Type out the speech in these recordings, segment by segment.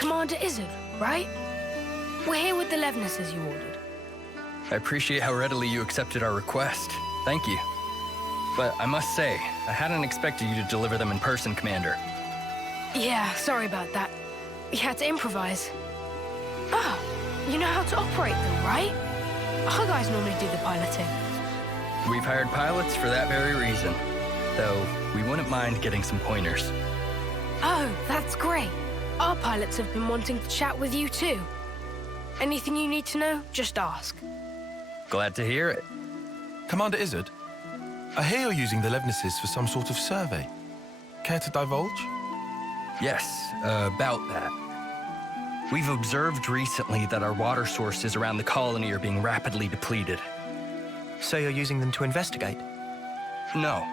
Commander Izzard, right? We're here with the Levnesses you ordered. I appreciate how readily you accepted our request. Thank you. But I must say, I hadn't expected you to deliver them in person, Commander. Yeah, sorry about that. We had to improvise. Oh, you know how to operate them, right? Our guys normally do the piloting. We've hired pilots for that very reason. Though, we wouldn't mind getting some pointers. Oh, that's great. Our pilots have been wanting to chat with you too. Anything you need to know, just ask. Glad to hear it. Commander Izzard, I hear you're using the Levnesses for some sort of survey. Care to divulge? Yes, about that. We've observed recently that our water sources around the colony are being rapidly depleted. So you're using them to investigate? No.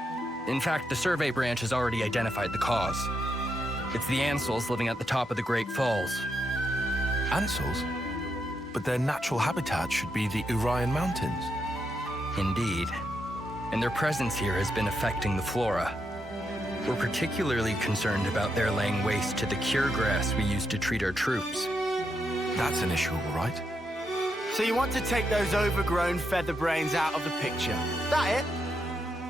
In fact, the survey branch has already identified the cause. It's the Ansels living at the top of the Great Falls. Ansels? But their natural habitat should be the Urian Mountains. Indeed. And their presence here has been affecting the flora. We're particularly concerned about their laying waste to the cure grass we use to treat our troops. That's an issue, all right. So you want to take those overgrown feather brains out of the picture? That it?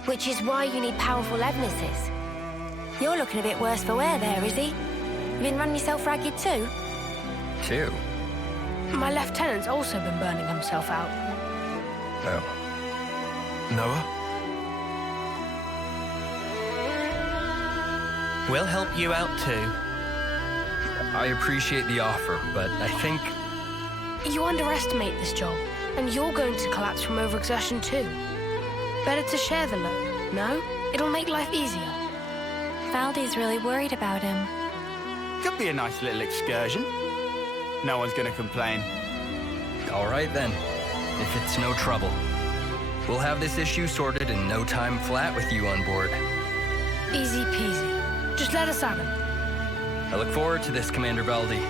Which is why you need powerful Levnesses. You're looking a bit worse for wear there, Izzy. You been running yourself ragged too? Too? My lieutenant's also been burning himself out. Oh. Noah? We'll help you out too. I appreciate the offer, but I think... You underestimate this job, and you're going to collapse from overexertion too. Better to share the load, no? It'll make life easier. Valdi's really worried about him. Could be a nice little excursion. No one's gonna complain. All right then, if it's no trouble. We'll have this issue sorted in no time flat with you on board. Easy peasy. Just let us at him. I look forward to this, Commander Valdi.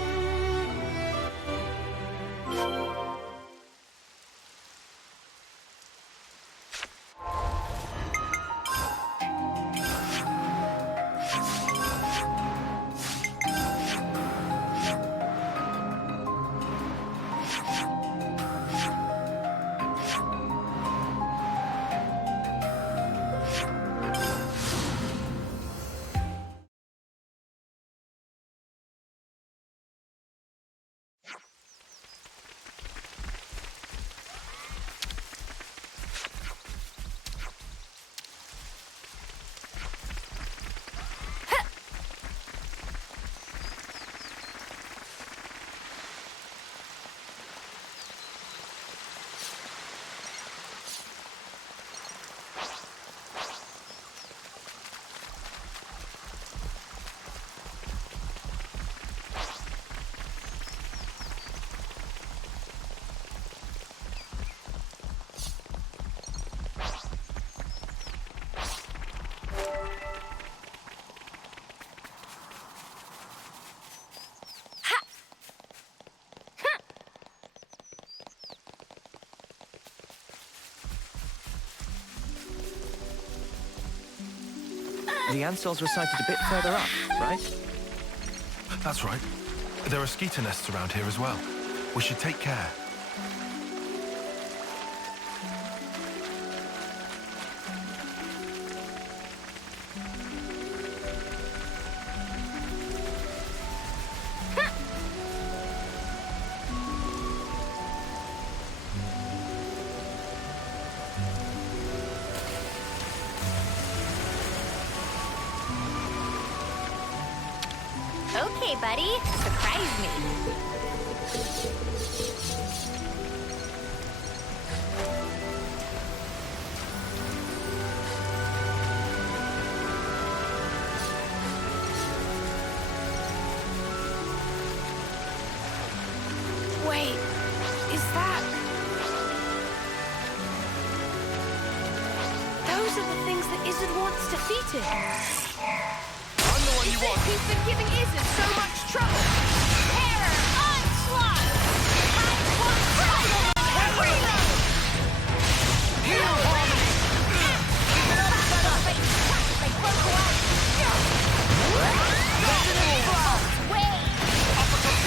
The Ansels were sighted a bit further up, right? That's right. There are skeeter nests around here as well. We should take care. Okay, buddy. Surprise me. Wait, is that... Those are the things that Izzard wants defeated. I'm the one you want. He's been giving Izzard so much trouble. Terror! Onslaught! Everything! Heal harmony! They broke away! Resident Flash! Wait! Uppercut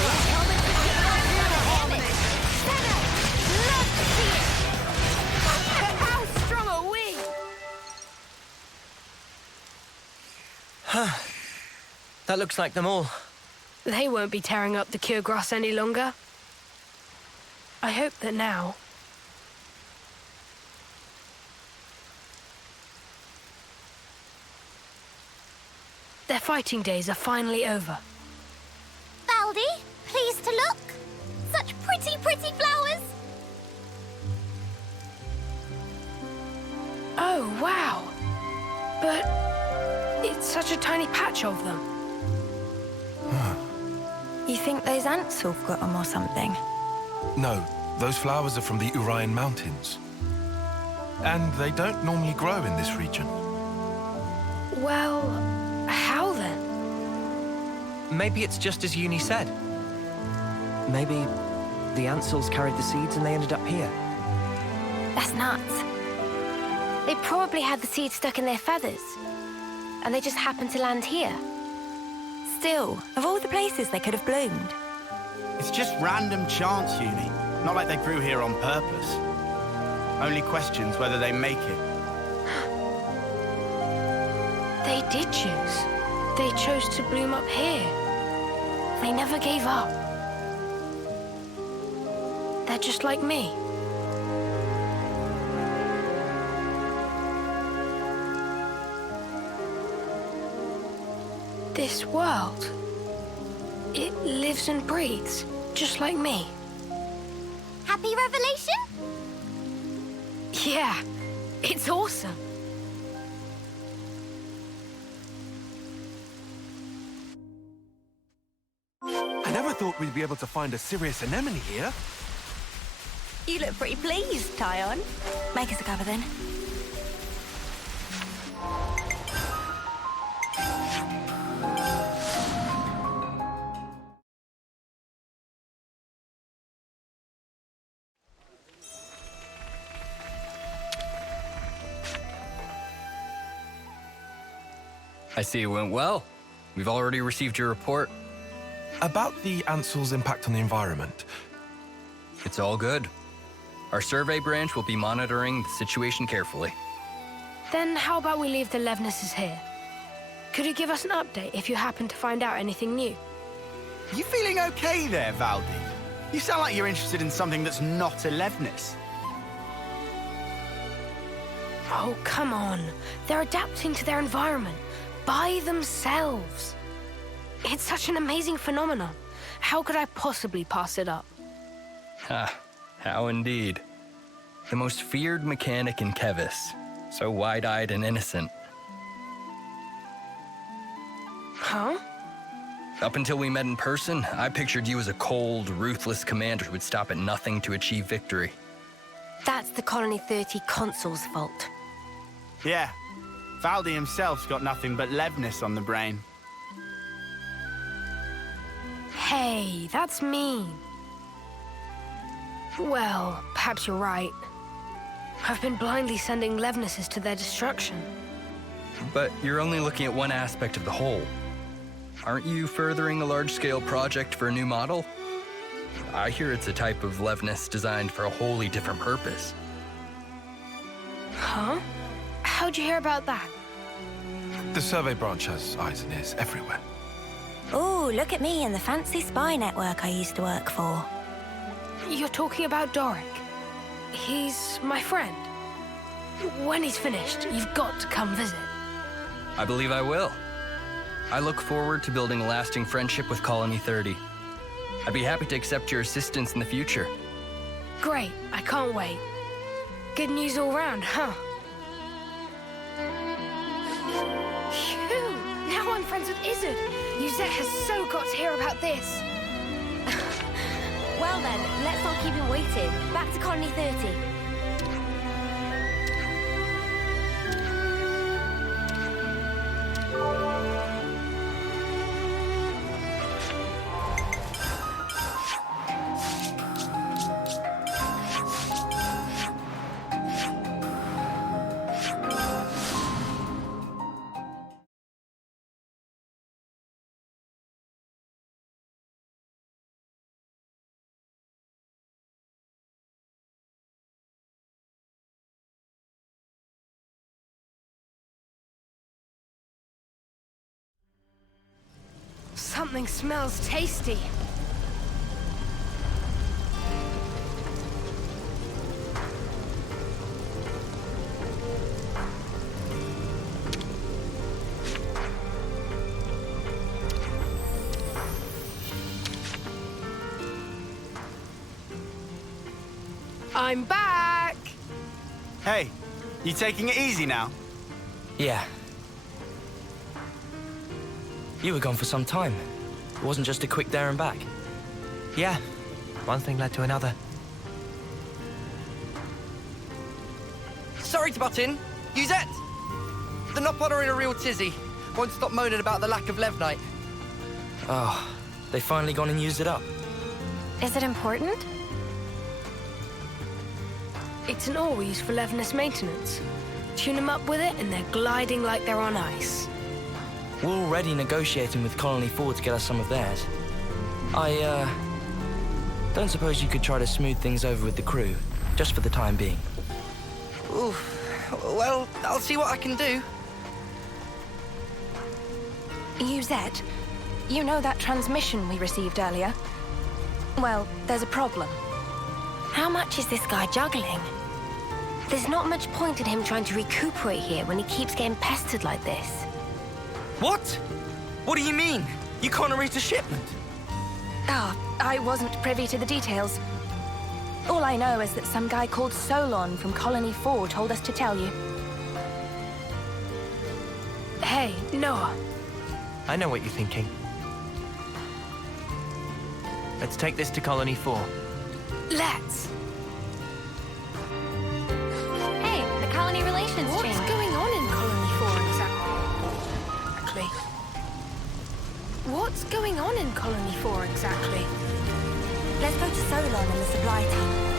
That looks like them all. They won't be tearing up the cure grass any longer. I hope that now... their fighting days are finally over. Baldy, pleased to look. Such pretty, pretty flowers. Oh, wow. But it's such a tiny patch of them. You think those ants have got them or something? No, those flowers are from the Urian Mountains. And they don't normally grow in this region. Well, how then? Maybe it's just as Uni said. Maybe the Ansels carried the seeds and they ended up here. That's nuts. They probably had the seeds stuck in their feathers. And they just happened to land here. Still, of all the places they could have bloomed. It's just random chance, Uni. Not like they grew here on purpose. Only questions whether they make it. They did choose. They chose to bloom up here. They never gave up. They're just like me. This world, it lives and breathes, just like me. Happy revelation? Yeah, it's awesome. I never thought we'd be able to find a serious anemone here. You look pretty pleased, Tyon. Make us a cuppa then. I see it went well. We've already received your report. About the Ansel's impact on the environment, It's all good. Our survey branch will be monitoring the situation carefully. Then how about we leave the Levnesses here? Could you give us an update if you happen to find out anything new? You feeling okay there, Valdi? You sound like you're interested in something that's not a Levnis. Oh, come on. They're adapting to their environment by themselves. It's such an amazing phenomenon. How could I possibly pass it up? Ha, how indeed. The most feared mechanic in Kevis, so wide-eyed and innocent. Huh? Up until we met in person, I pictured you as a cold, ruthless commander who would stop at nothing to achieve victory. That's the Colony 30 Consul's fault. Yeah, Valdi himself's got nothing but Levnis on the brain. Hey, that's mean. Well, perhaps you're right. I've been blindly sending Levnesses to their destruction. But you're only looking at one aspect of the whole. Aren't you furthering a large-scale project for a new model? I hear it's a type of Levnis designed for a wholly different purpose. Huh? How'd you hear about that? the survey branch has eyes and ears everywhere. Oh, look at me and the fancy spy network I used to work for. You're talking about Doric. He's my friend. When he's finished, you've got to come visit. I believe I will. I look forward to building a lasting friendship with Colony 30. I'd be happy to accept your assistance in the future. Great, I can't wait. Good news all round, huh? Phew, now I'm friends with Izzard. Yuzet has so got to hear about this. Well then, let's not keep him waiting. Back to Colony 30. Something smells tasty. I'm back! Hey, you taking it easy now? Yeah. You were gone for some time. It wasn't just a quick there and back. Yeah, one thing led to another. Sorry to butt in. Yuzette! The Nopod are in a real tizzy. Won't stop moaning about the lack of Levnite. Oh, they finally gone and used it up. Is it important? It's an ore we use for Levness maintenance. Tune them up with it and they're gliding like they're on ice. We're already negotiating with Colony 4 to get us some of theirs. I, don't suppose you could try to smooth things over with the crew, just for the time being. Ooh, well, I'll see what I can do. Yuzette, you know that transmission we received earlier? Well, there's a problem. How much is this guy juggling? There's not much point in him trying to recuperate here when he keeps getting pestered like this. What? What do you mean? You can't arrange a shipment? Ah, I wasn't privy to the details. All I know is that some guy called Solon from Colony 4 told us to tell you. Hey, Noah. I know what you're thinking. Let's take this to Colony 4. Let's. Hey, the colony relations What's chamber. going on in Colony 4 exactly? What's going on in Colony 4 exactly? Let's go to Solon and the supply team.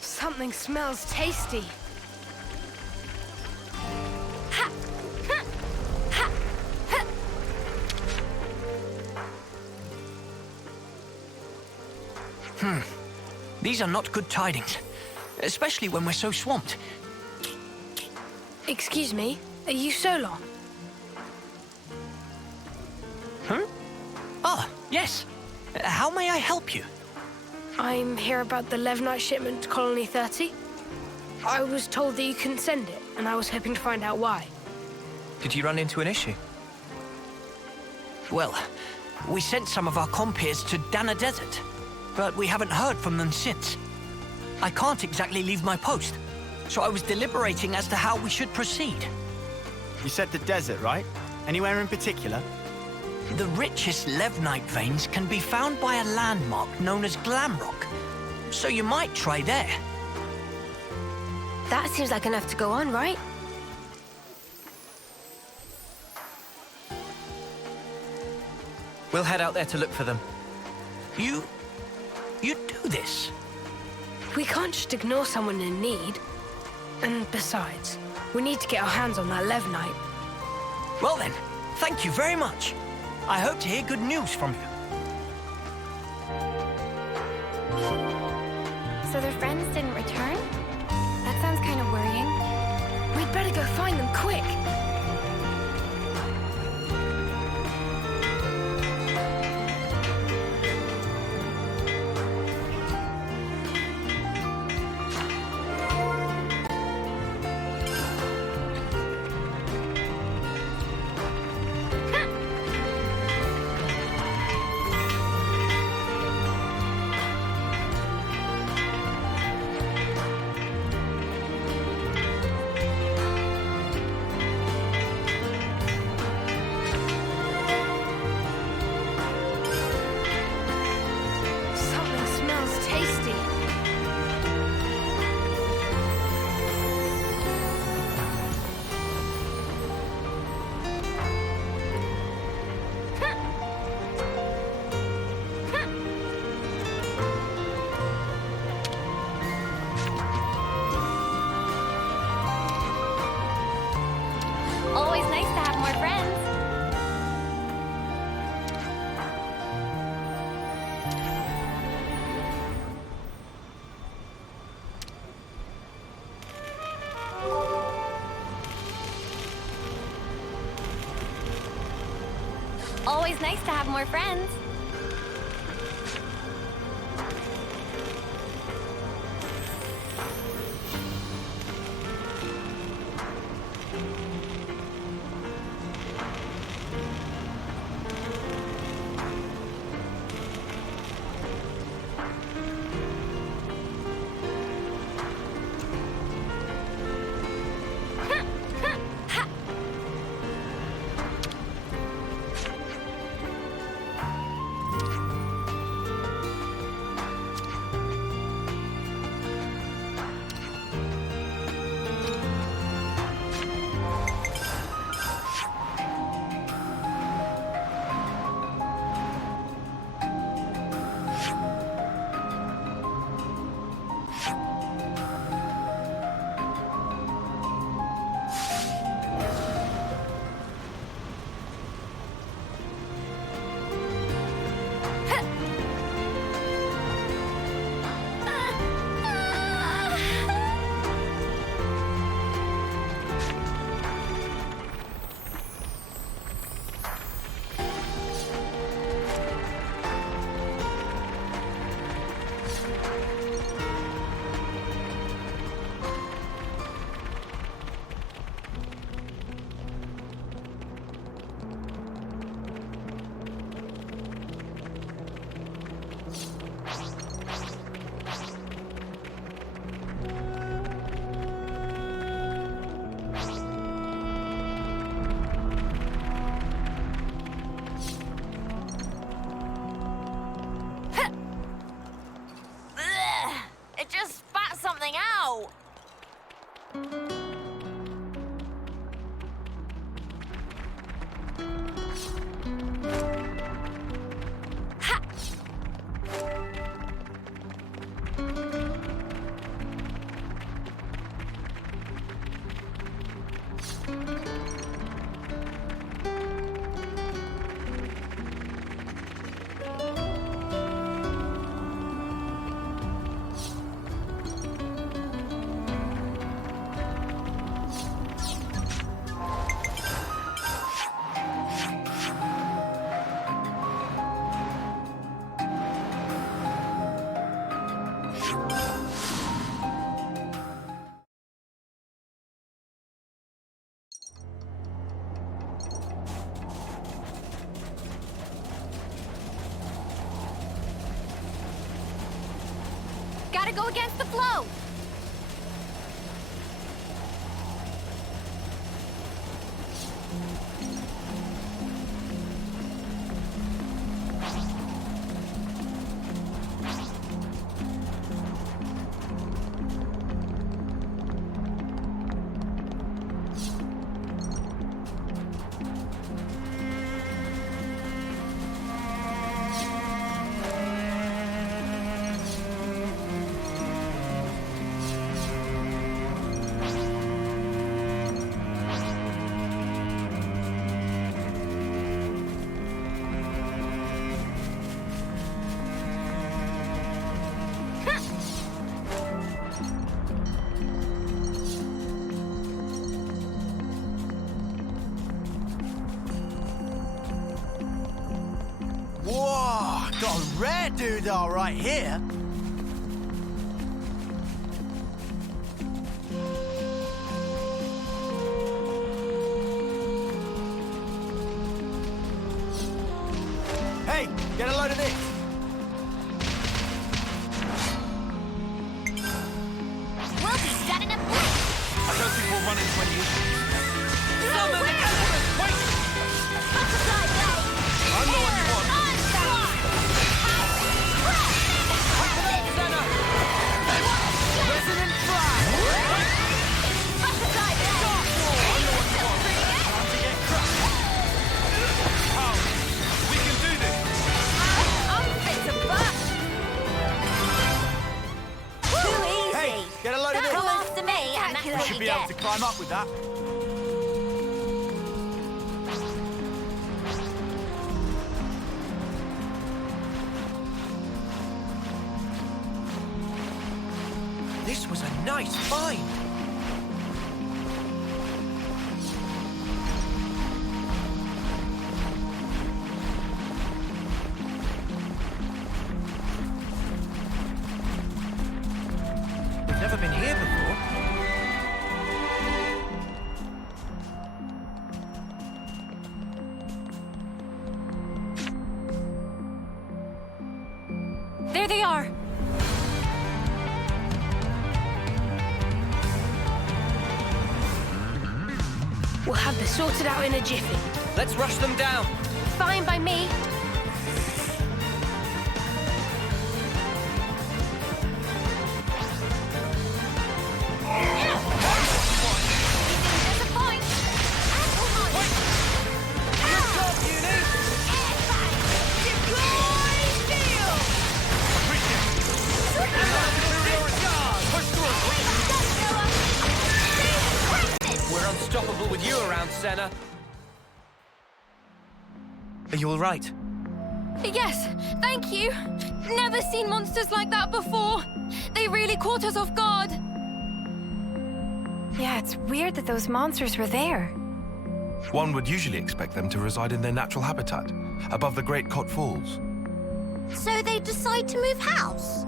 Something smells tasty. These are not good tidings, especially when we're so swamped. Excuse me, are you Solon? Huh? Ah, yes. How may I help you? I'm here about the Levnite shipment to Colony 30. I was told that you couldn't send it, and I was hoping to find out why. Did you run into an issue? Well, we sent some of our compeers to Dana Desert, but we haven't heard from them since. I can't exactly leave my post, so I was deliberating as to how we should proceed. You said the desert, right? Anywhere in particular? The richest Levnite veins can be found by a landmark known as Glamrock, so you might try there. That seems like enough to go on, right? We'll head out there to look for them. You do this? We can't just ignore someone in need. And besides, we need to get our hands on that Levnite. Well then, thank you very much. I hope to hear good news from you. So their friends didn't return? That sounds kind of worrying. We'd better go find them quick. friends. Always nice to have more friends. Gotta go against the flow! Got a rare doodah right here. Hey, get a load of this. We'll be set in a blink! I don't think we'll run into any issues. No way! Butterfly blade! I'm the one you want. Onslaught! Resonant flash! Butterfly blade! I'm the one you want. Pretty good! Time to get crushed. How? We can do this. I'm fit to burst! Too easy! Hey, get a load of Come this. after me, and that's We what should you be able get. to climb up with that. This was a nice find. We've never been here before. There they are. We'll have this sorted out in a jiffy. Let's rush them down. Fine by me. We're unstoppable with you around, Senna. Are you all right? Yes, thank you. Never seen monsters like that before. They really caught us off guard. Yeah, it's weird that those monsters were there. One would usually expect them to reside in their natural habitat, above the Great Cot Falls. So they decide to move house?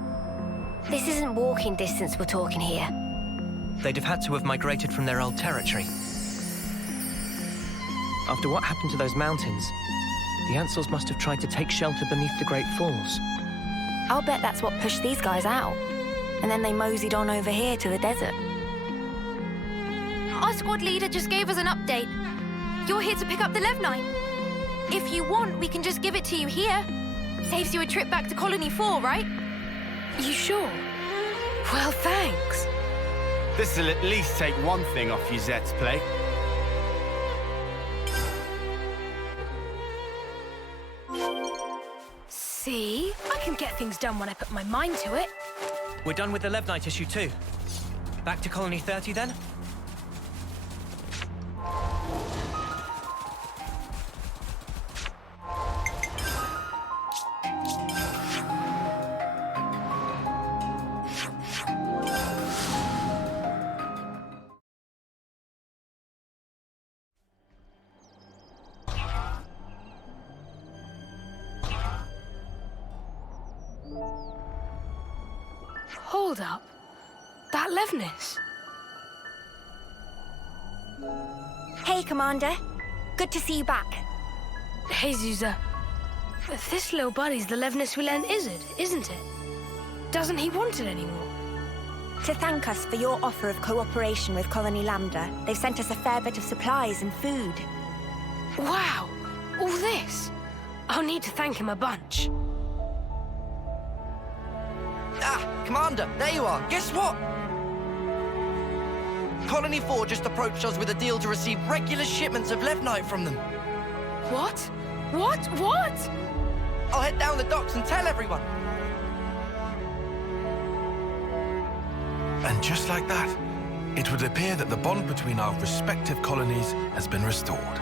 This isn't walking distance we're talking here. They'd have had to have migrated from their old territory. After what happened to those mountains, the Ansels must have tried to take shelter beneath the Great Falls. I'll bet that's what pushed these guys out. And then they moseyed on over here to the desert. Our squad leader just gave us an update. You're here to pick up the Levnite. If you want, we can just give it to you here. Saves you a trip back to Colony 4, right? You sure? Well, thanks. This'll at least take one thing off Yuzette's plate. See? I can get things done when I put my mind to it. We're done with the Levnite issue too. Back to Colony 30 then? Hold up. That Levnis. Hey, Commander. Good to see you back. Hey, Zuza. This little buddy's the Levnis we lent Izzard, isn't it? Doesn't he want it anymore? To thank us for your offer of cooperation with Colony Lambda, they've sent us a fair bit of supplies and food. Wow! All this? I'll need to thank him a bunch. Ah, Commander, there you are. Guess what? Colony 4 just approached us with a deal to receive regular shipments of Levnite from them. What? What? I'll head down the docks and tell everyone. And just like that, it would appear that the bond between our respective colonies has been restored.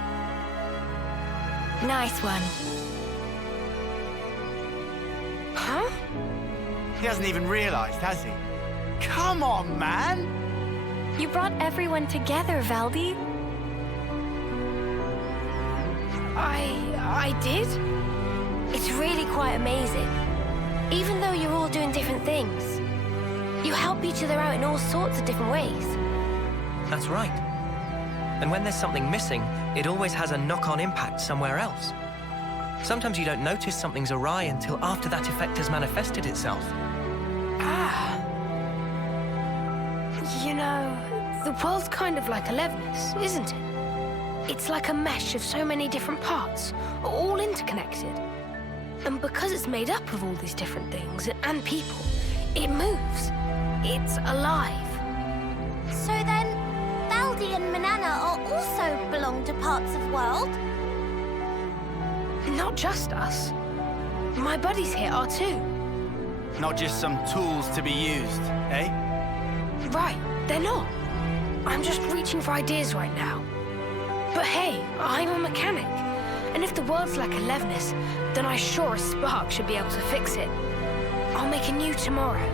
Nice one. Huh? He hasn't even realized, has he? Come on, man! You brought everyone together, Valdi. I did? It's really quite amazing. Even though you're all doing different things, you help each other out in all sorts of different ways. That's right. And when there's something missing, it always has a knock-on impact somewhere else. Sometimes you don't notice something's awry until after that effect has manifested itself. Ah. You know, the world's kind of like a Levnis, isn't it? It's like a mesh of so many different parts, all interconnected. And because it's made up of all these different things and people, it moves. It's alive. So then, Baldi and Manana are also belong to parts of world? Not just us. My buddies here are too. Not just some tools to be used, eh? Right, they're not. I'm just reaching for ideas right now. But hey, I'm a mechanic. And if the world's like a Levnis, then I sure as spark should be able to fix it. I'll make a new tomorrow,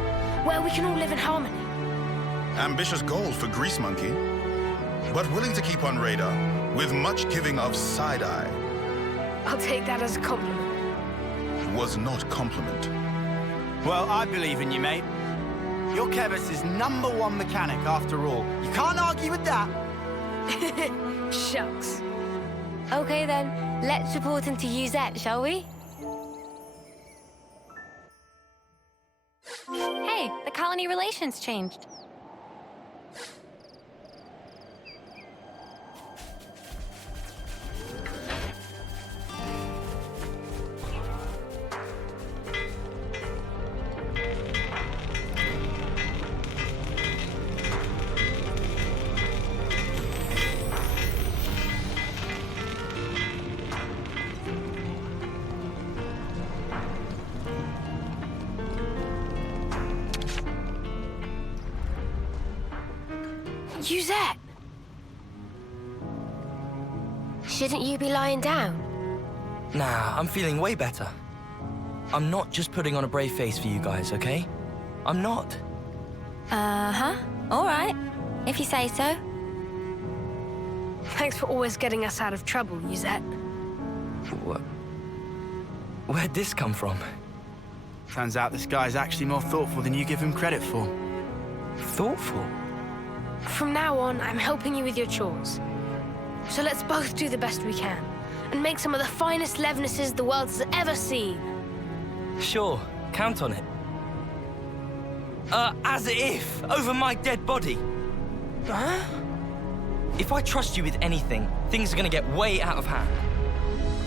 where we can all live in harmony. Ambitious goals for Grease Monkey, but willing to keep on radar, with much giving of side-eye. I'll take that as a compliment. Was not compliment. Well, I believe in you, mate. You're Kevis's #1 mechanic, after all. You can't argue with that. Shucks. Okay then, let's report him to Uzette, shall we? Hey, the colony relations changed. Uzette! Shouldn't you be lying down? Nah, I'm feeling way better. I'm not just putting on a brave face for you guys, okay? I'm not. Uh-huh. All right, if you say so. Thanks for always getting us out of trouble, Uzette. What? Where'd this come from? Turns out this guy's actually more thoughtful than you give him credit for. Thoughtful? From now on, I'm helping you with your chores. So let's both do the best we can, and make some of the finest Levnesses the world has ever seen. Sure, count on it. As if, over my dead body. Huh? If I trust you with anything, things are gonna get way out of hand.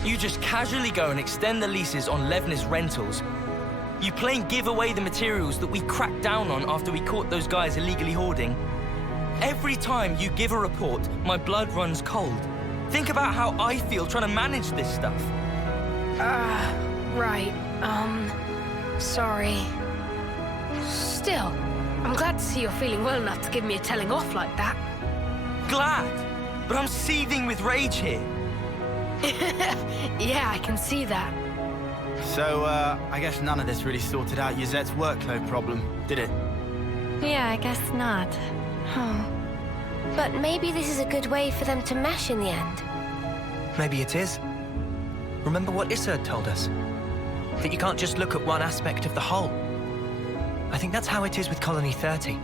You just casually go and extend the leases on Levnis rentals. You plain give away the materials that we cracked down on after we caught those guys illegally hoarding. Every time you give a report, my blood runs cold. Think about how I feel trying to manage this stuff. Right. Sorry. Still, I'm glad to see you're feeling well enough to give me a telling off like that. Glad, but I'm seething with rage here. Yeah, I can see that. So, I guess none of this really sorted out Uzette's workload problem, did it? Yeah, I guess not. Oh. But maybe this is a good way for them to mesh in the end. Maybe it is. Remember what Issa told us? That you can't just look at one aspect of the whole. I think that's how it is with Colony 30.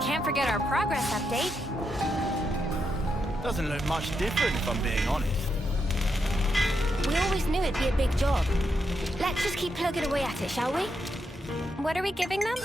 Can't forget our progress update. Doesn't look much different, if I'm being honest. We always knew it'd be a big job. Let's just keep plugging away at it, shall we? What are we giving them?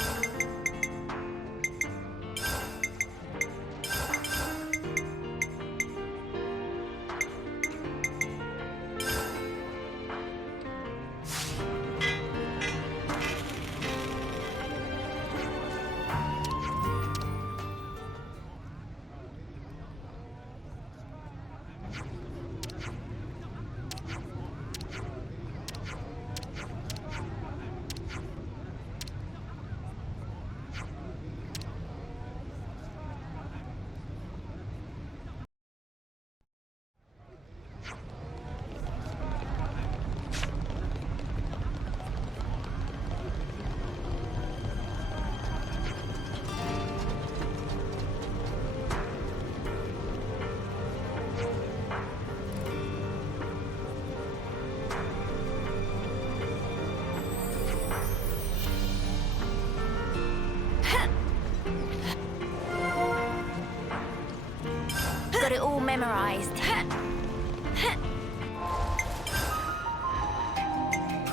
Got it all memorized.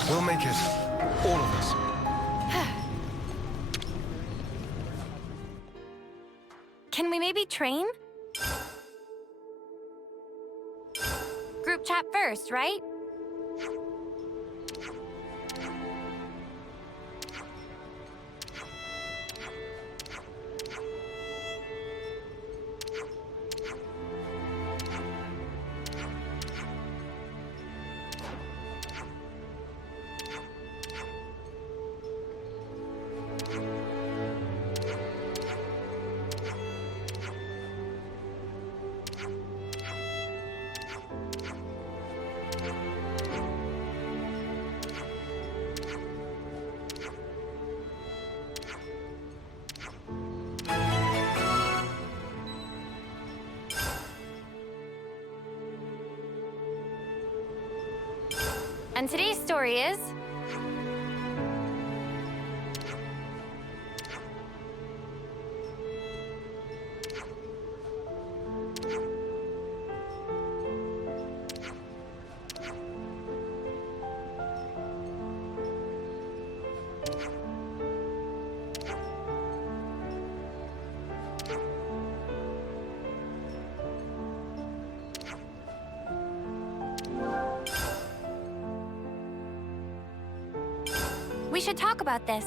We'll make it. All of us. Can we maybe train? Group chat first, right? And today's story is... We should talk about this.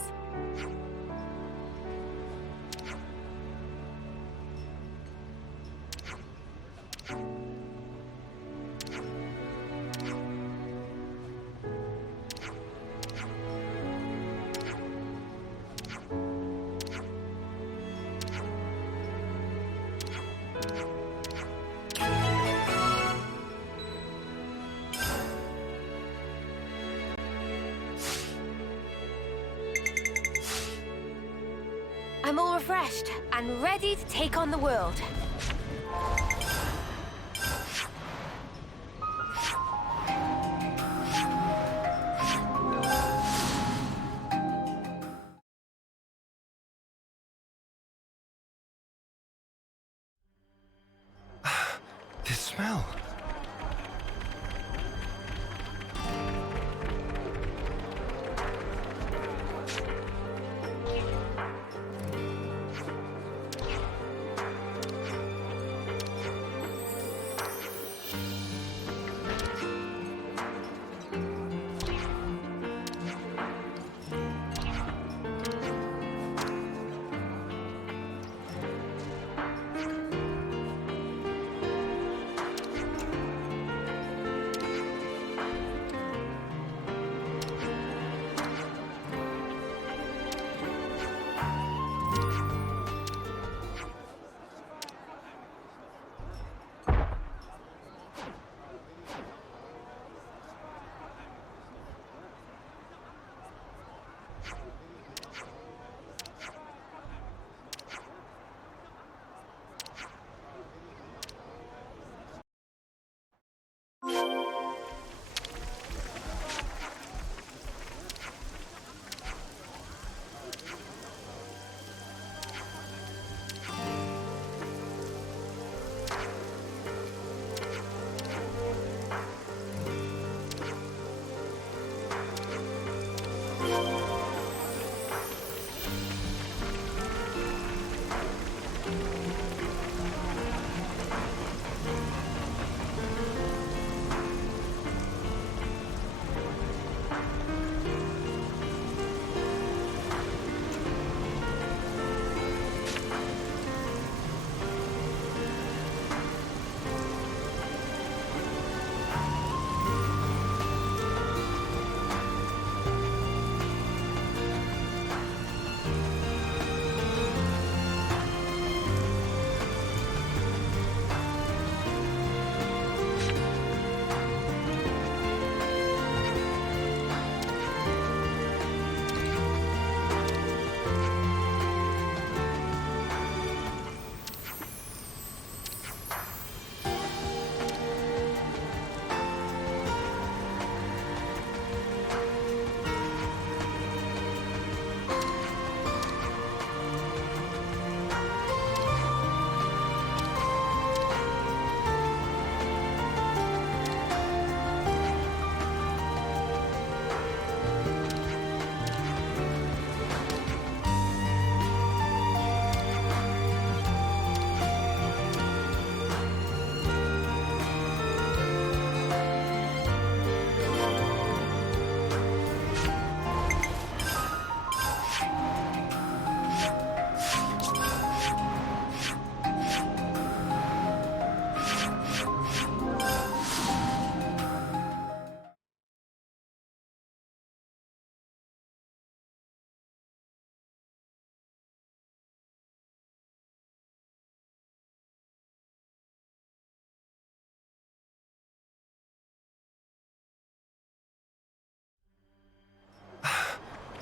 I'm all refreshed and ready to take on the world. This smell.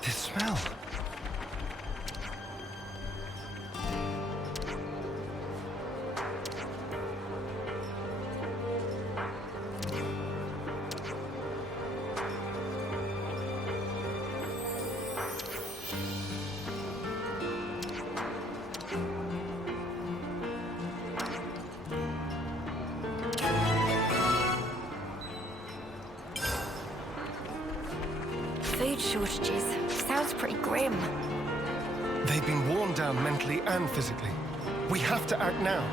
This smell. Food shortages. Sounds pretty grim. They've been worn down mentally and physically. We have to act now.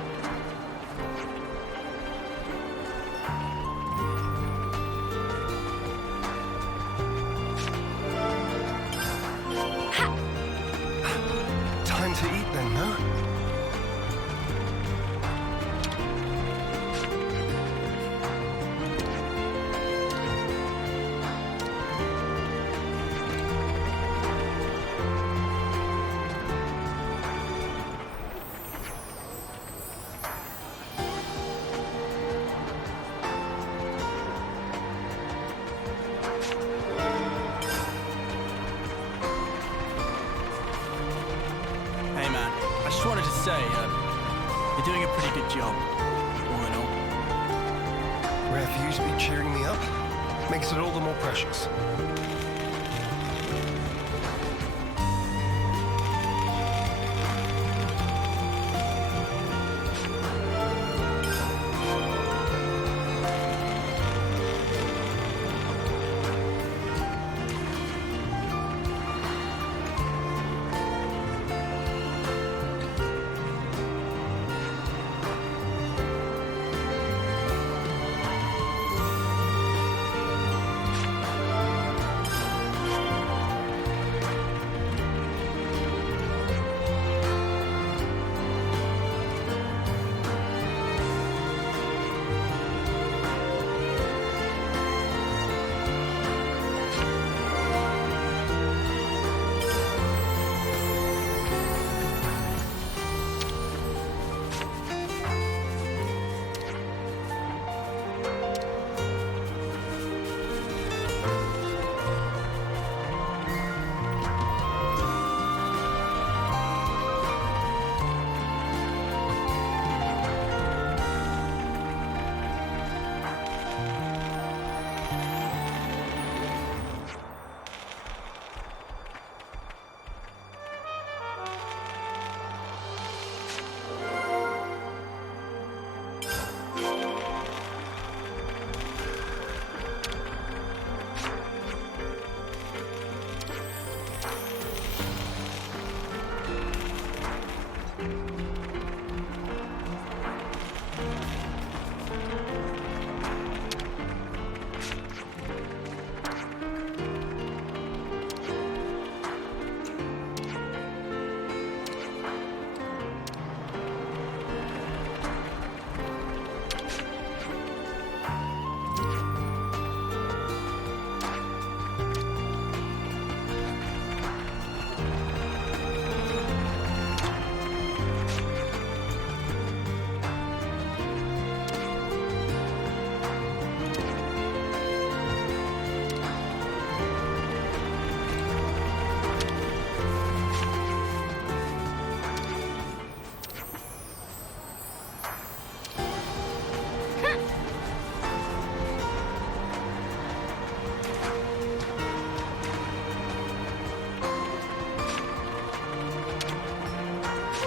Time to eat then, no? Hey man, I just wanted to say, you're doing a pretty good job, all in all. Rare for you to be cheering me up. Makes it all the more precious.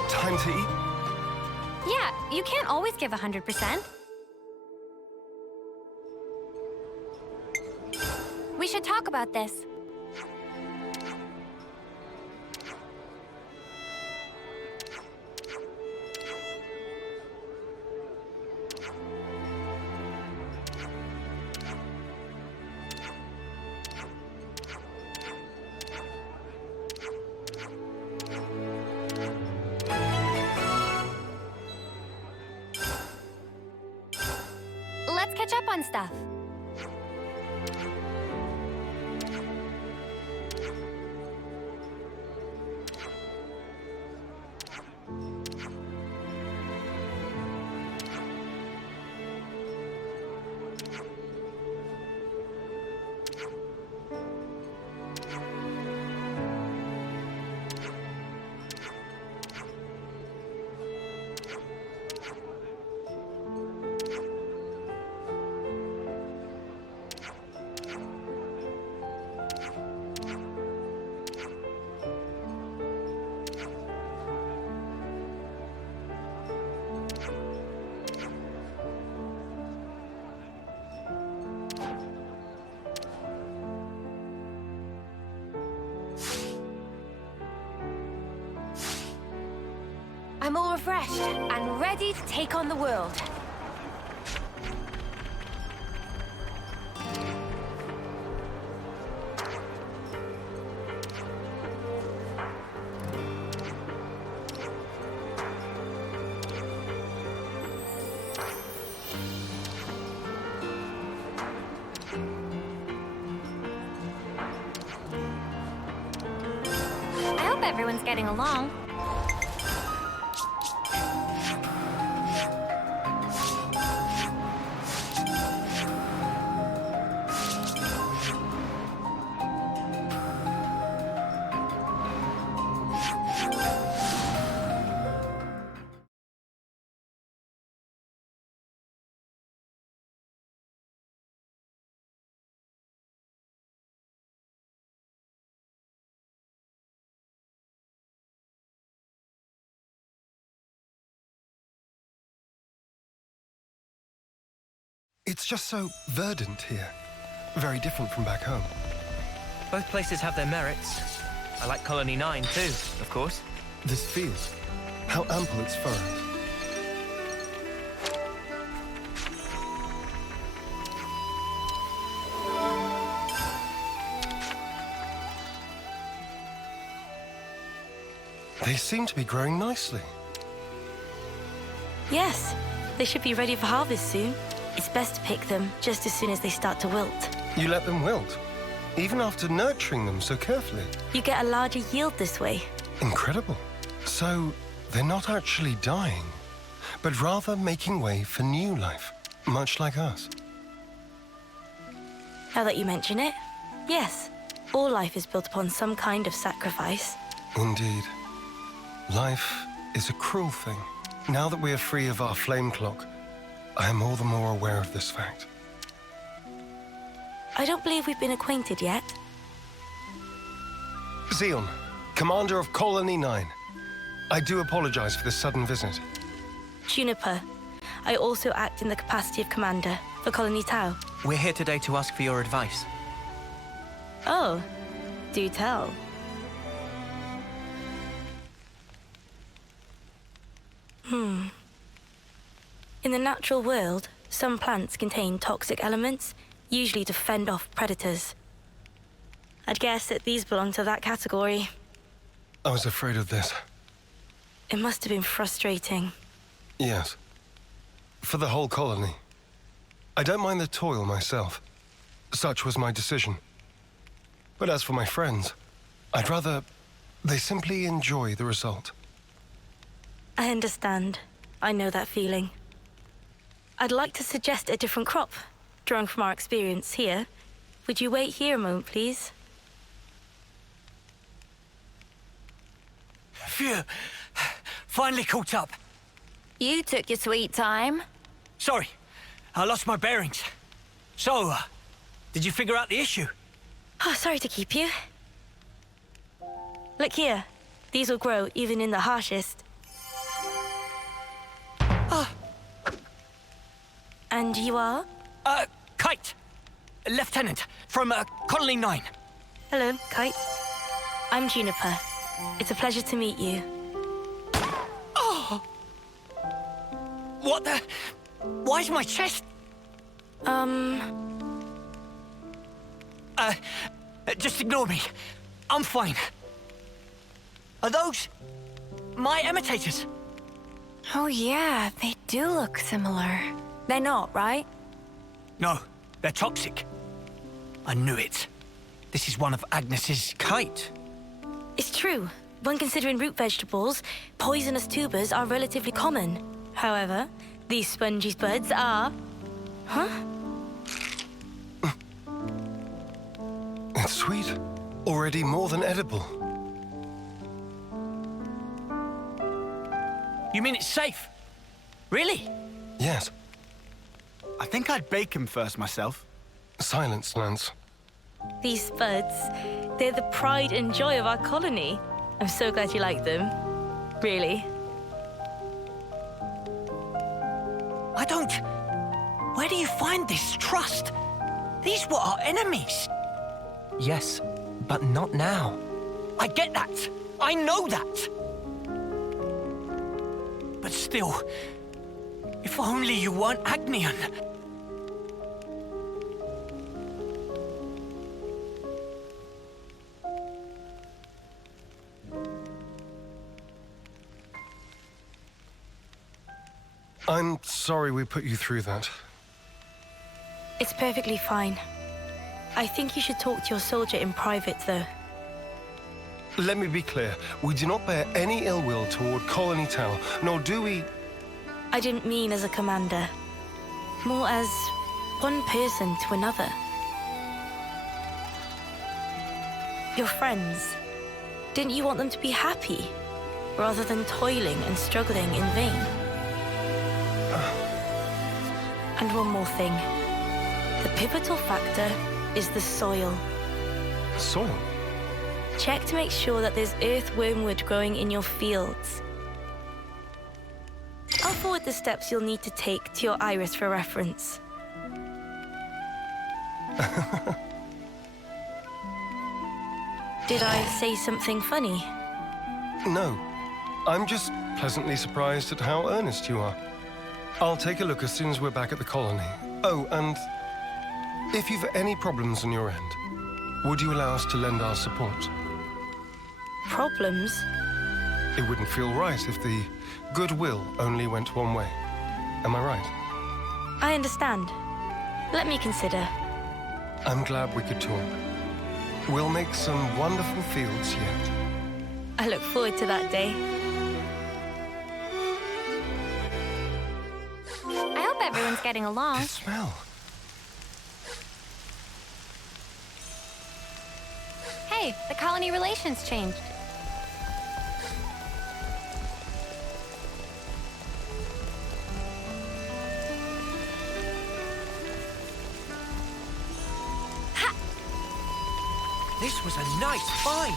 Time to eat. Yeah, you can't always give 100%. We should talk about this. Let's catch up on stuff. I'm all refreshed and ready to take on the world. I hope everyone's getting along. It's just so verdant here. Very different from back home. Both places have their merits. I like Colony 9 too, of course. This field, how ample its furrows. They seem to be growing nicely. Yes, they should be ready for harvest soon. It's best to pick them just as soon as they start to wilt. You let them wilt, even after nurturing them so carefully. You get a larger yield this way. Incredible. So, they're not actually dying, but rather making way for new life, much like us. Now that you mention it, yes, all life is built upon some kind of sacrifice. Indeed. Life is a cruel thing. Now that we are free of our flame clock, I am all the more aware of this fact. I don't believe we've been acquainted yet. Xeon, commander of Colony 9. I do apologize for this sudden visit. Juniper, I also act in the capacity of commander for Colony Tau. We're here today to ask for your advice. Oh, do tell. In the natural world, some plants contain toxic elements, usually to fend off predators. I'd guess that these belong to that category. I was afraid of this. It must have been frustrating. Yes. For the whole colony. I don't mind the toil myself. Such was my decision. But as for my friends, I'd rather they simply enjoy the result. I understand. I know that feeling. I'd like to suggest a different crop, drawing from our experience here. Would you wait here a moment, please? Phew! Finally caught up. You took your sweet time. Sorry, I lost my bearings. So, did you figure out the issue? Oh, sorry to keep you. Look here. These will grow even in the harshest. And you are? Kite. Lieutenant from Colony 9. Hello, Kite. I'm Juniper. It's a pleasure to meet you. Oh! What the? Why's my chest? Just ignore me. I'm fine. Are those my imitators? Oh yeah, they do look similar. They're not, right? No, they're toxic. I knew it. This is one of Agnes's Kite. It's true. When considering root vegetables, poisonous tubers are relatively common. However, these spongy buds are... Huh? It's sweet. Already more than edible. You mean it's safe? Really? Yes. I think I'd bake him first myself. Silence, Nance. These spuds, they're the pride and joy of our colony. I'm so glad you like them. Really. I don't... Where do you find this trust? These were our enemies. Yes, but not now. I get that. I know that. but still... If only you weren't Agnian. I'm sorry we put you through that. It's perfectly fine. I think you should talk to your soldier in private, though. Let me be clear. We do not bear any ill will toward Colony Tal, nor do we... I didn't mean as a commander. More as one person to another. Your friends. Didn't you want them to be happy, rather than toiling and struggling in vain? And one more thing. The pivotal factor is the soil. Soil? Check to make sure that there's earth wormwood growing in your fields. I'll forward the steps you'll need to take to your iris for reference. Did I say something funny? No. I'm just pleasantly surprised at how earnest you are. I'll take a look as soon as we're back at the colony. Oh, and if you've any problems on your end, would you allow us to lend our support? Problems? It wouldn't feel right if the goodwill only went one way. Am I right? I understand. Let me consider. I'm glad we could talk. We'll make some wonderful fields yet. I look forward to that day. I hope everyone's getting along. The smell. Hey, the colony relations changed. This was a nice find.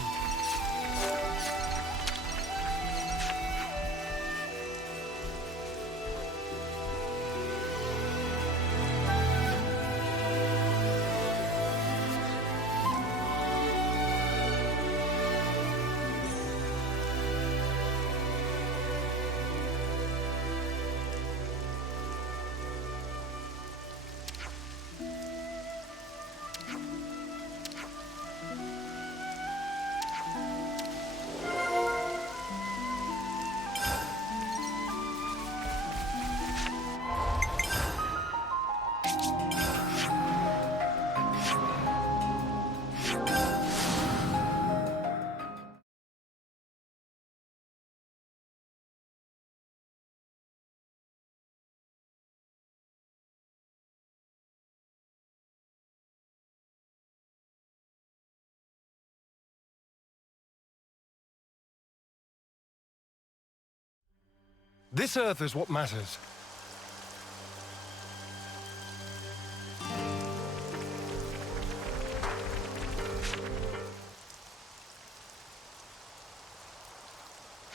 This Earth is what matters.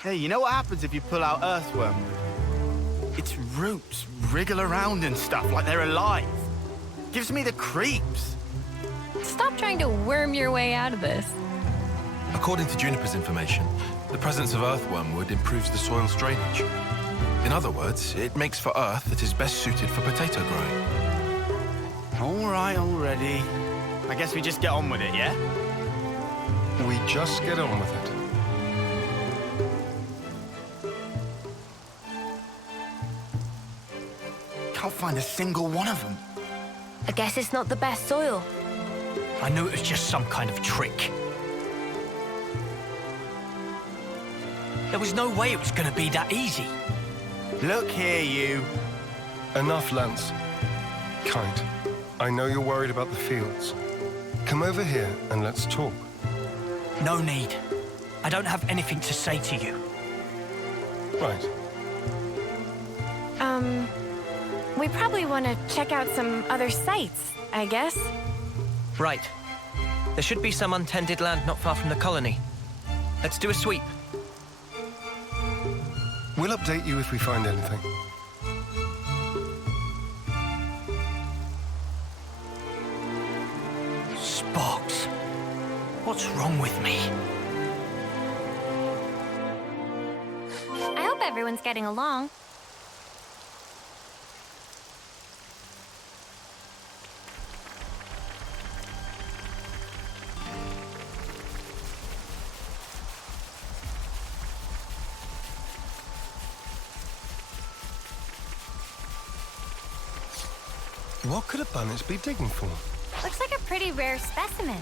Hey, you know what happens if you pull out earthworm? Its roots wriggle around and stuff like they're alive. Gives me the creeps. Stop trying to worm your way out of this. According to Juniper's information, the presence of earthwormwood improves the soil's drainage. In other words, it makes for earth that is best suited for potato growing. All right already. I guess we just get on with it, yeah? We just get on with it. Can't find a single one of them. I guess it's not the best soil. I knew it was just some kind of trick. There was no way it was going to be that easy. Look here, you. Enough, Lance. Kind. I know you're worried about the fields. Come over here and let's talk. No need. I don't have anything to say to you. Right. We probably want to check out some other sites, I guess. Right. There should be some untended land not far from the colony. Let's do a sweep. We'll update you if we find anything. Sparks. What's wrong with me? I hope everyone's getting along. What could a bunnet be digging for? Looks like a pretty rare specimen.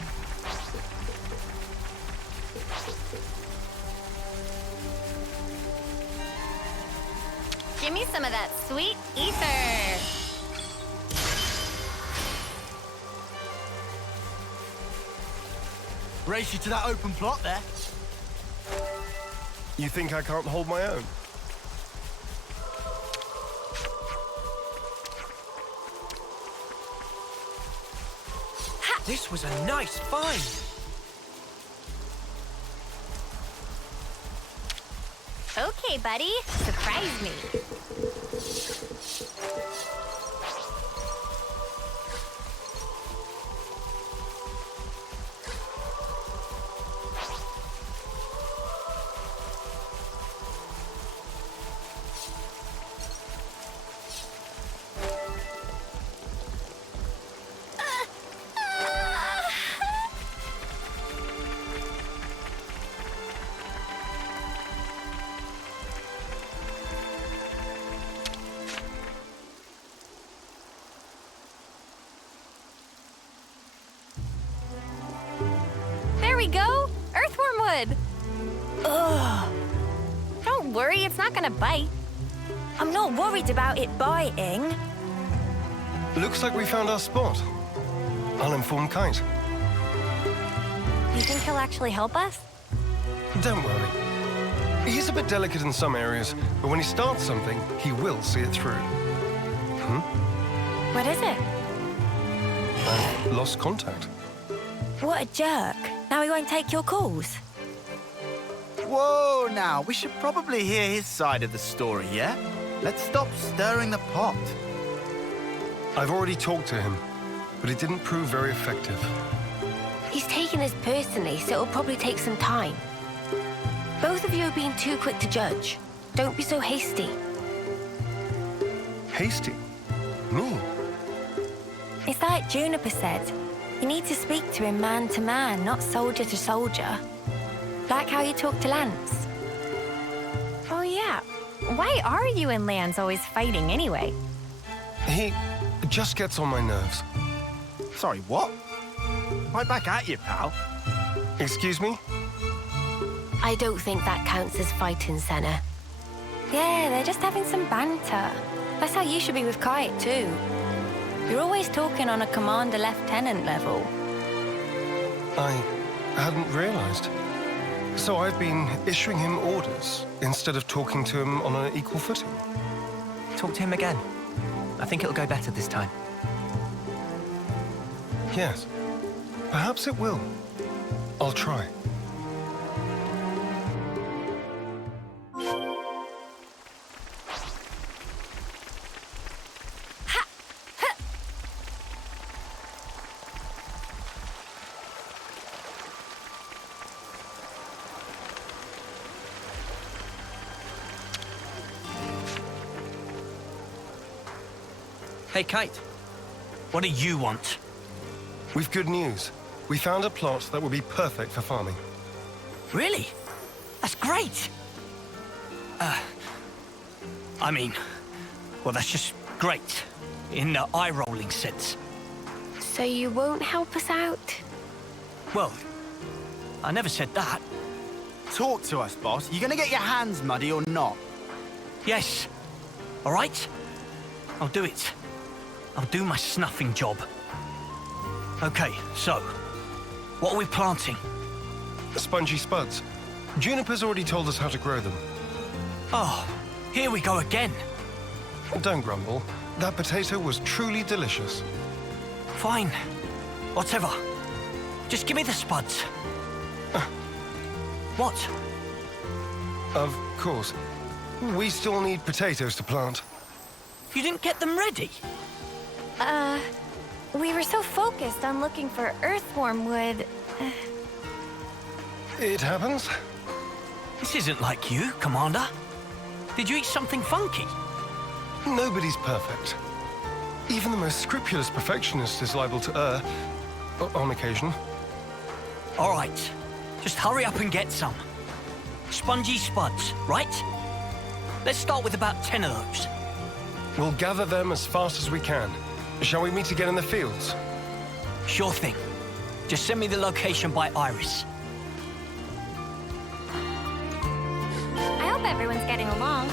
Give me some of that sweet ether. Race you to that open plot there. You think I can't hold my own? This was a nice find. Okay, buddy. Surprise me. There we go! Earthworm wood! Ugh. Don't worry, it's not gonna bite. I'm not worried about it biting. Looks like we found our spot. I'll inform Kite. You think he'll actually help us? Don't worry. He's a bit delicate in some areas, but when he starts something, he will see it through. What is it? I've lost contact. What a jerk. Now he won't take your calls. Whoa, now, we should probably hear his side of the story, yeah? Let's stop stirring the pot. I've already talked to him, but it didn't prove very effective. He's taken this personally, so it'll probably take some time. Both of you are being too quick to judge. Don't be so hasty. Hasty? Me? It's like Juniper said. You need to speak to him man to man, not soldier to soldier. Like how you talk to Lance. Oh, yeah. Why are you and Lance always fighting anyway? He just gets on my nerves. Sorry, what? Right back at you, pal. Excuse me? I don't think that counts as fighting, Senna. Yeah, they're just having some banter. That's how you should be with Kite, too. You're always talking on a commander-lieutenant level. I hadn't realized. So I've been issuing him orders instead of talking to him on an equal footing. Talk to him again. I think it'll go better this time. Yes. Perhaps it will. I'll try. Hey, Kite. What do you want? We've good news. We found a plot that will be perfect for farming. Really? That's great! Well, that's just great. In the eye-rolling sense. So you won't help us out? Well, I never said that. Talk to us, boss. You gonna get your hands muddy or not? Yes. All right? I'll do it. I'll do my snuffing job. Okay, so, what are we planting? Spongy spuds. Juniper's already told us how to grow them. Oh, here we go again. Don't grumble. That potato was truly delicious. Fine. Whatever. Just give me the spuds. What? Of course. We still need potatoes to plant. You didn't get them ready? We were so focused on looking for earthworm wood. It happens. This isn't like you, Commander. Did you eat something funky? Nobody's perfect. Even the most scrupulous perfectionist is liable to err, on occasion. All right, just hurry up and get some. Spongy spuds, right? Let's start with about 10 of those. We'll gather them as fast as we can. Shall we meet again in the fields? Sure thing. Just send me the location by Iris. I hope everyone's getting along.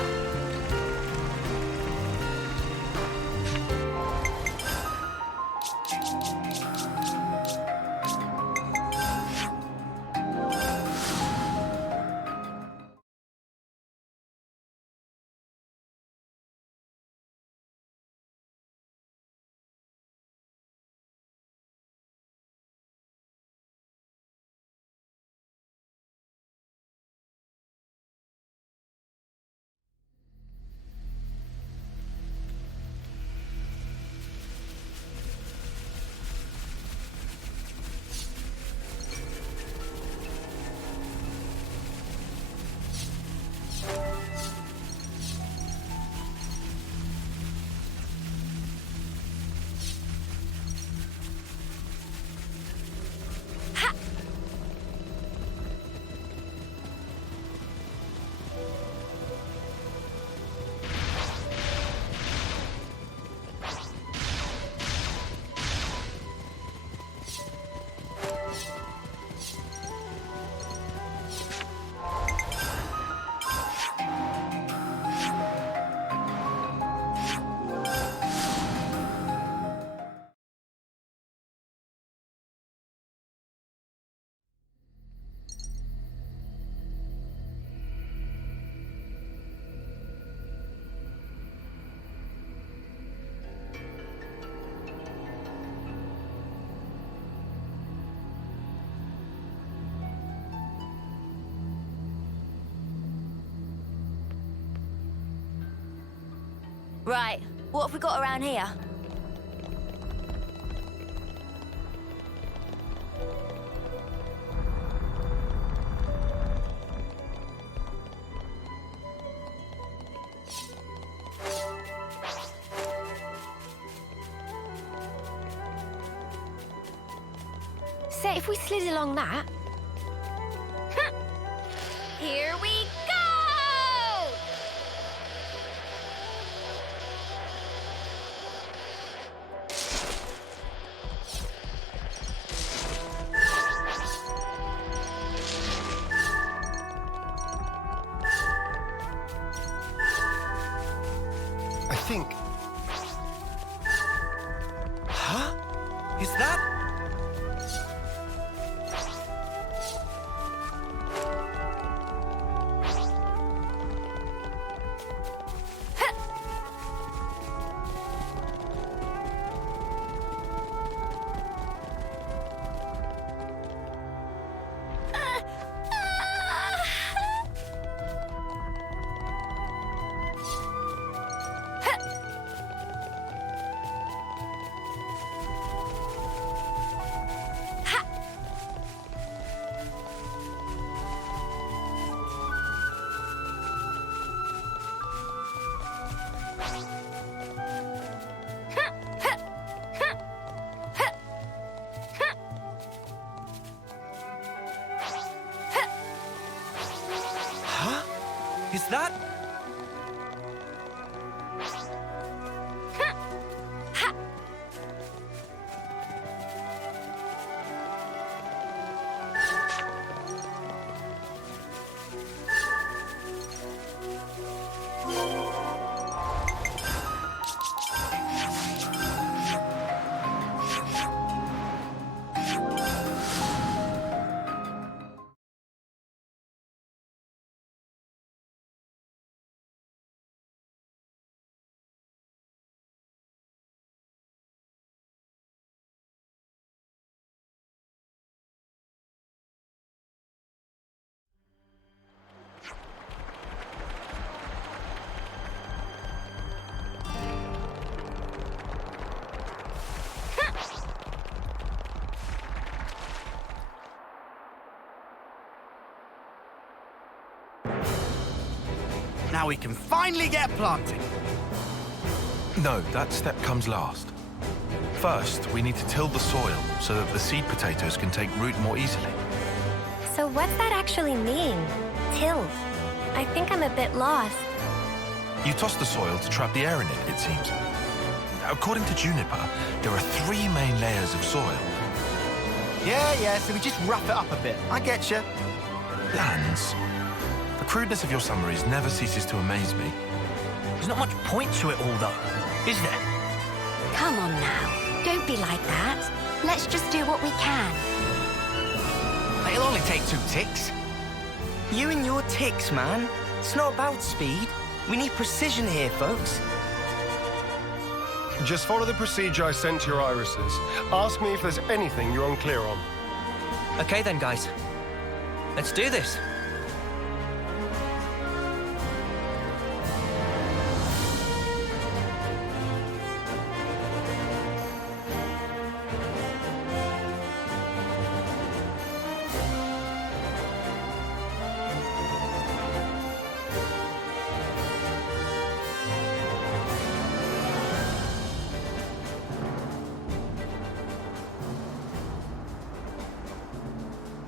Right, what have we got around here? Say, if we slid along that... Here we go! I think... Huh? Is that... Is that... Now we can finally get planting. No, that step comes last. First, we need to till the soil so that the seed potatoes can take root more easily. So what's that actually mean? Till? I think I'm a bit lost. You toss the soil to trap the air in it seems. According to Juniper, there are 3 main layers of soil. Yeah, so we just rough it up a bit. I get you. Lands. The crudeness of your summaries never ceases to amaze me. There's not much point to it all, though, is there? Come on now. Don't be like that. Let's just do what we can. It'll only take 2 ticks. You and your ticks, man. It's not about speed. We need precision here, folks. Just follow the procedure I sent to your irises. Ask me if there's anything you're unclear on. Okay then, guys. Let's do this.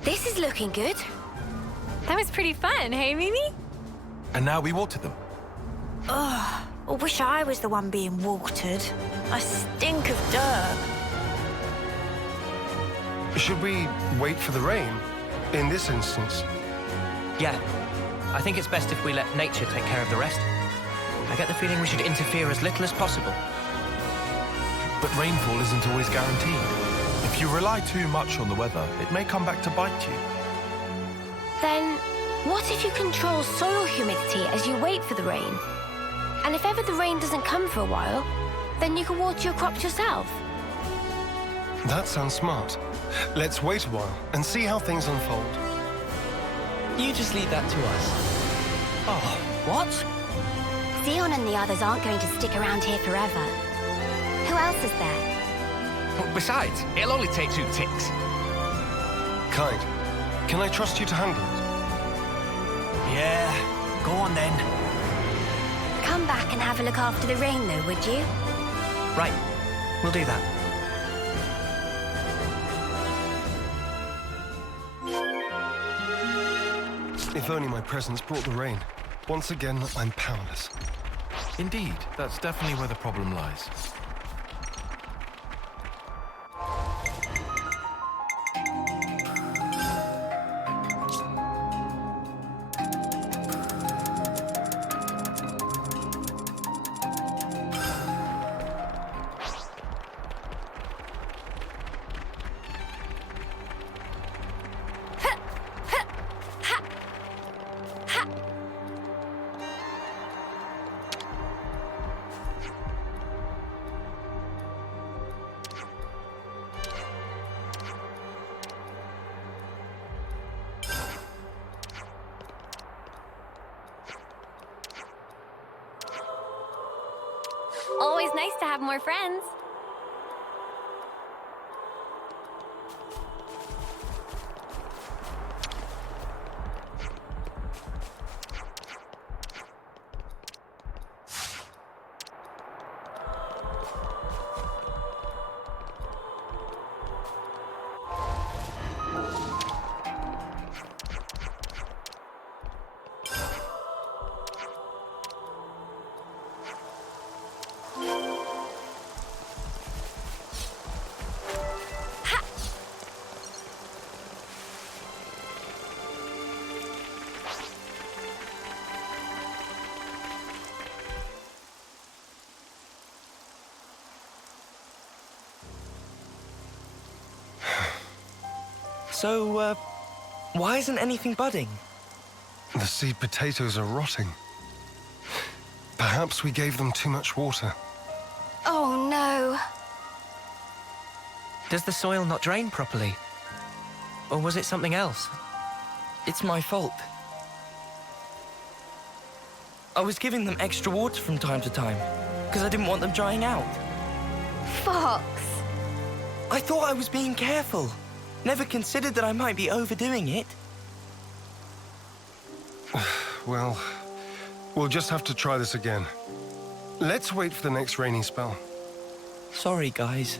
This is looking good. That was pretty fun, hey, Mimi? And now we water them. Ugh, I wish I was the one being watered. I stink of dirt. Should we wait for the rain? In this instance? Yeah. I think it's best if we let nature take care of the rest. I get the feeling we should interfere as little as possible. But rainfall isn't always guaranteed. If you rely too much on the weather, it may come back to bite you. Then, what if you control soil humidity as you wait for the rain? And if ever the rain doesn't come for a while, then you can water your crops yourself. That sounds smart. Let's wait a while and see how things unfold. You just leave that to us. Oh, what? Theon and the others aren't going to stick around here forever. Who else is there? Besides, it'll only take 2 ticks. Kite, can I trust you to handle it? Yeah, go on then. Come back and have a look after the rain, though, would you? Right, we'll do that. If only my presence brought the rain. Once again, I'm powerless. Indeed, that's definitely where the problem lies. Always nice to have more friends. So, why isn't anything budding? The seed potatoes are rotting. Perhaps we gave them too much water. Oh, no. Does the soil not drain properly? Or was it something else? It's my fault. I was giving them extra water from time to time, because I didn't want them drying out. Fox. I thought I was being careful. Never considered that I might be overdoing it. Well, We'll just have to try this again. Let's wait for the next rainy spell. Sorry, guys.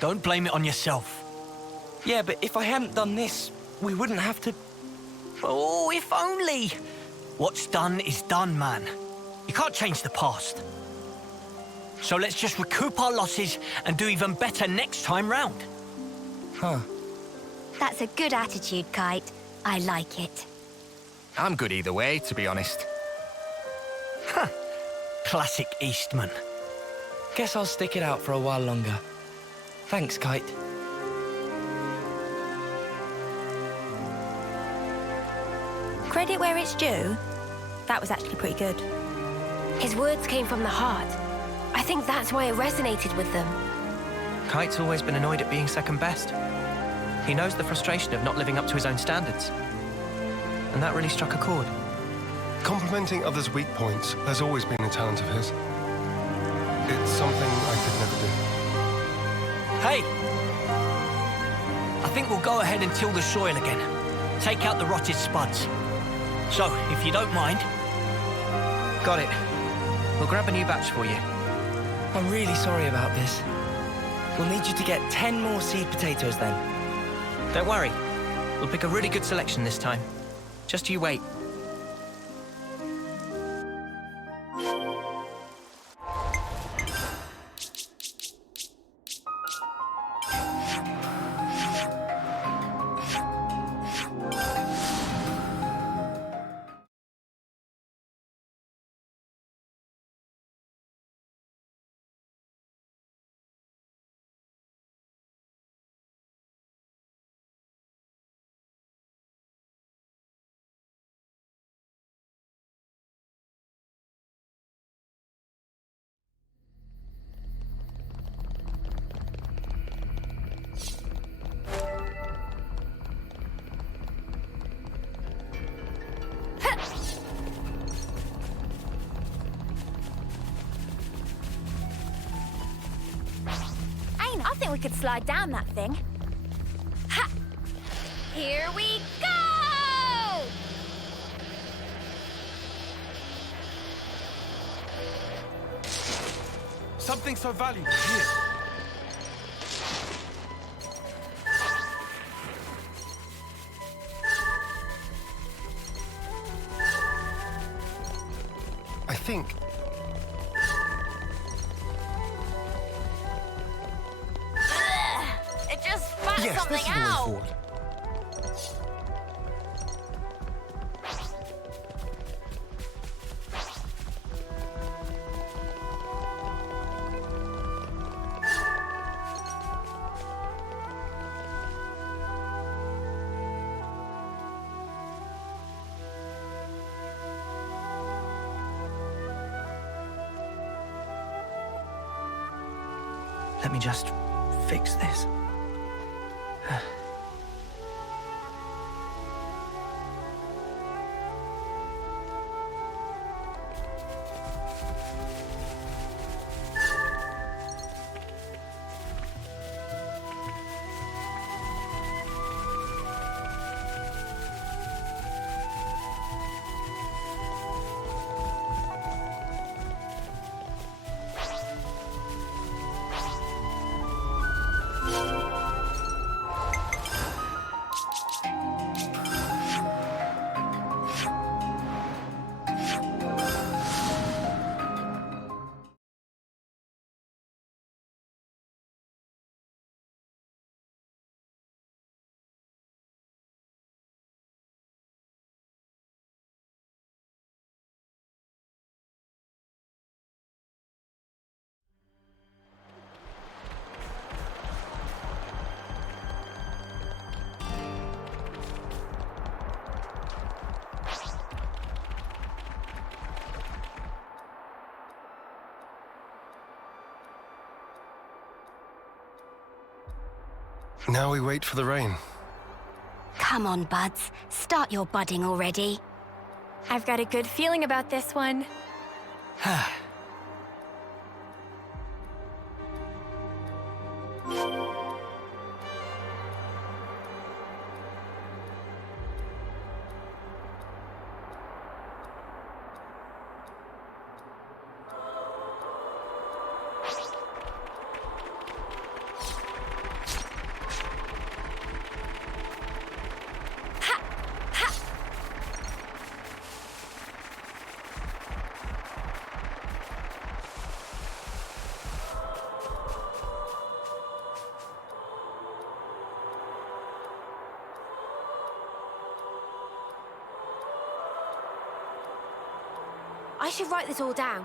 Don't blame it on yourself. Yeah, but if I hadn't done this, we wouldn't have to... Oh, if only! What's done is done, man. You can't change the past. So let's just recoup our losses and do even better next time round. Huh. That's a good attitude, Kite. I like it. I'm good either way, to be honest. Huh. Classic Eastman. Guess I'll stick it out for a while longer. Thanks, Kite. Credit where it's due. That was actually pretty good. His words came from the heart. I think that's why it resonated with them. Kite's always been annoyed at being second best. He knows the frustration of not living up to his own standards. And that really struck a chord. Complimenting others' weak points has always been a talent of his. It's something I could never do. Hey! I think we'll go ahead and till the soil again. Take out the rotted spuds. So, if you don't mind... Got it. We'll grab a new batch for you. I'm really sorry about this. We'll need you to get 10 more seed potatoes then. Don't worry. We'll pick a really good selection this time. Just you wait. I think we could slide down that thing. Ha! Here we go! Something so valuable here. I think... It just spat Yes, something this is the way out. forward. Let me just fix this. Now we wait for the rain. Come on, buds. Start your budding already. I've got a good feeling about this one. I should write this all down.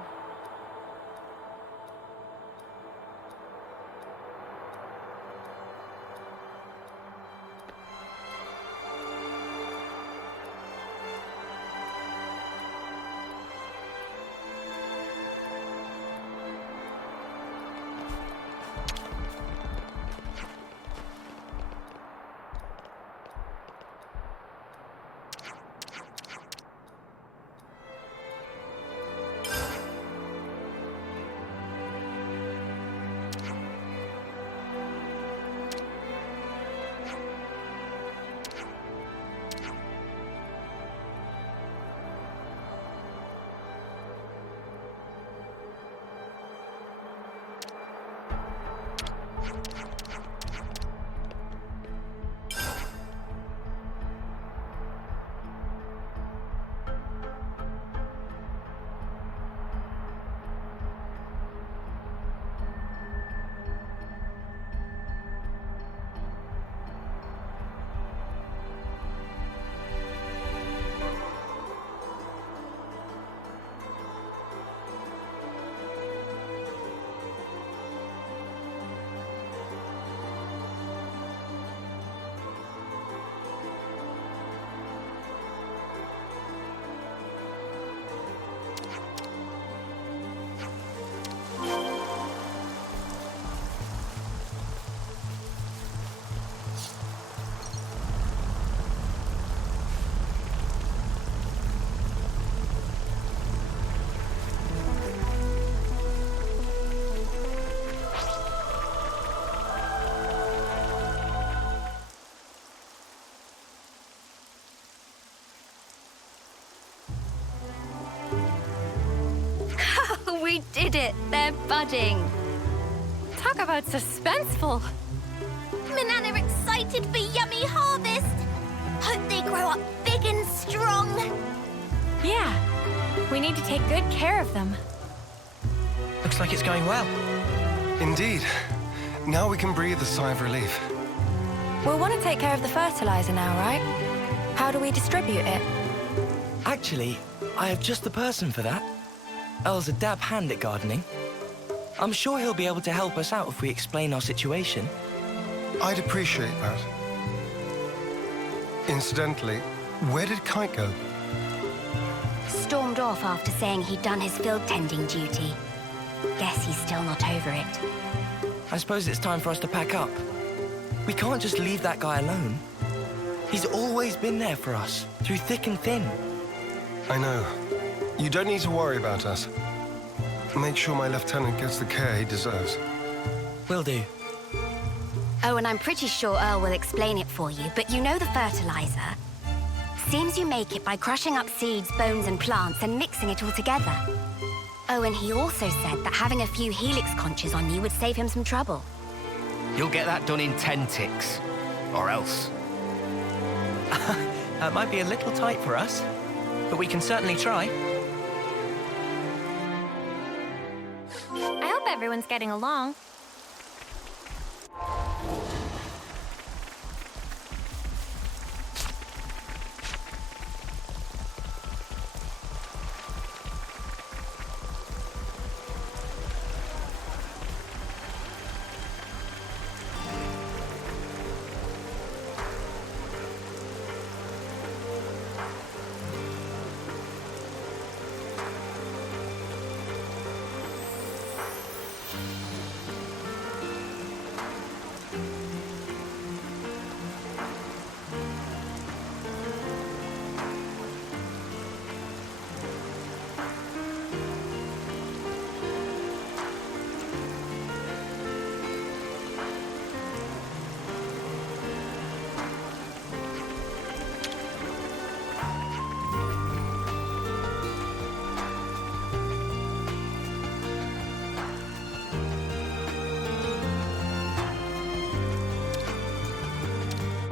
We did it! They're budding. Talk about suspenseful. Manana are excited for yummy harvest. Hope they grow up big and strong. Yeah, we need to take good care of them. Looks like it's going well. Indeed. Now we can breathe a sigh of relief. We'll want to take care of the fertilizer now, right? How do we distribute it? Actually, I have just the person for that. Earl's a dab hand at gardening. I'm sure he'll be able to help us out if we explain our situation. I'd appreciate that. Incidentally, where did Kite go? Stormed off after saying he'd done his field tending duty. Guess he's still not over it. I suppose it's time for us to pack up. We can't just leave that guy alone. He's always been there for us, through thick and thin. I know. You don't need to worry about us. Make sure my lieutenant gets the care he deserves. Will do. Oh, and I'm pretty sure Earl will explain it for you, but you know the fertilizer? Seems you make it by crushing up seeds, bones, and plants and mixing it all together. Oh, and he also said that having a few helix conches on you would save him some trouble. You'll get that done in 10 ticks. Or else. That might be a little tight for us, but we can certainly try. I hope everyone's getting along.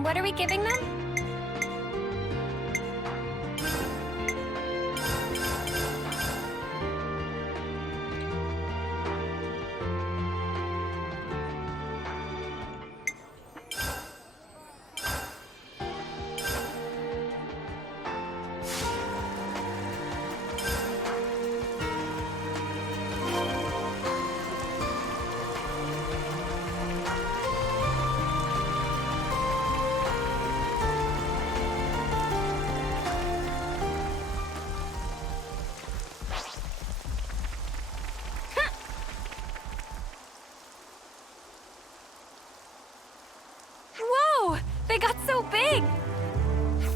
What are we giving them? they got so big?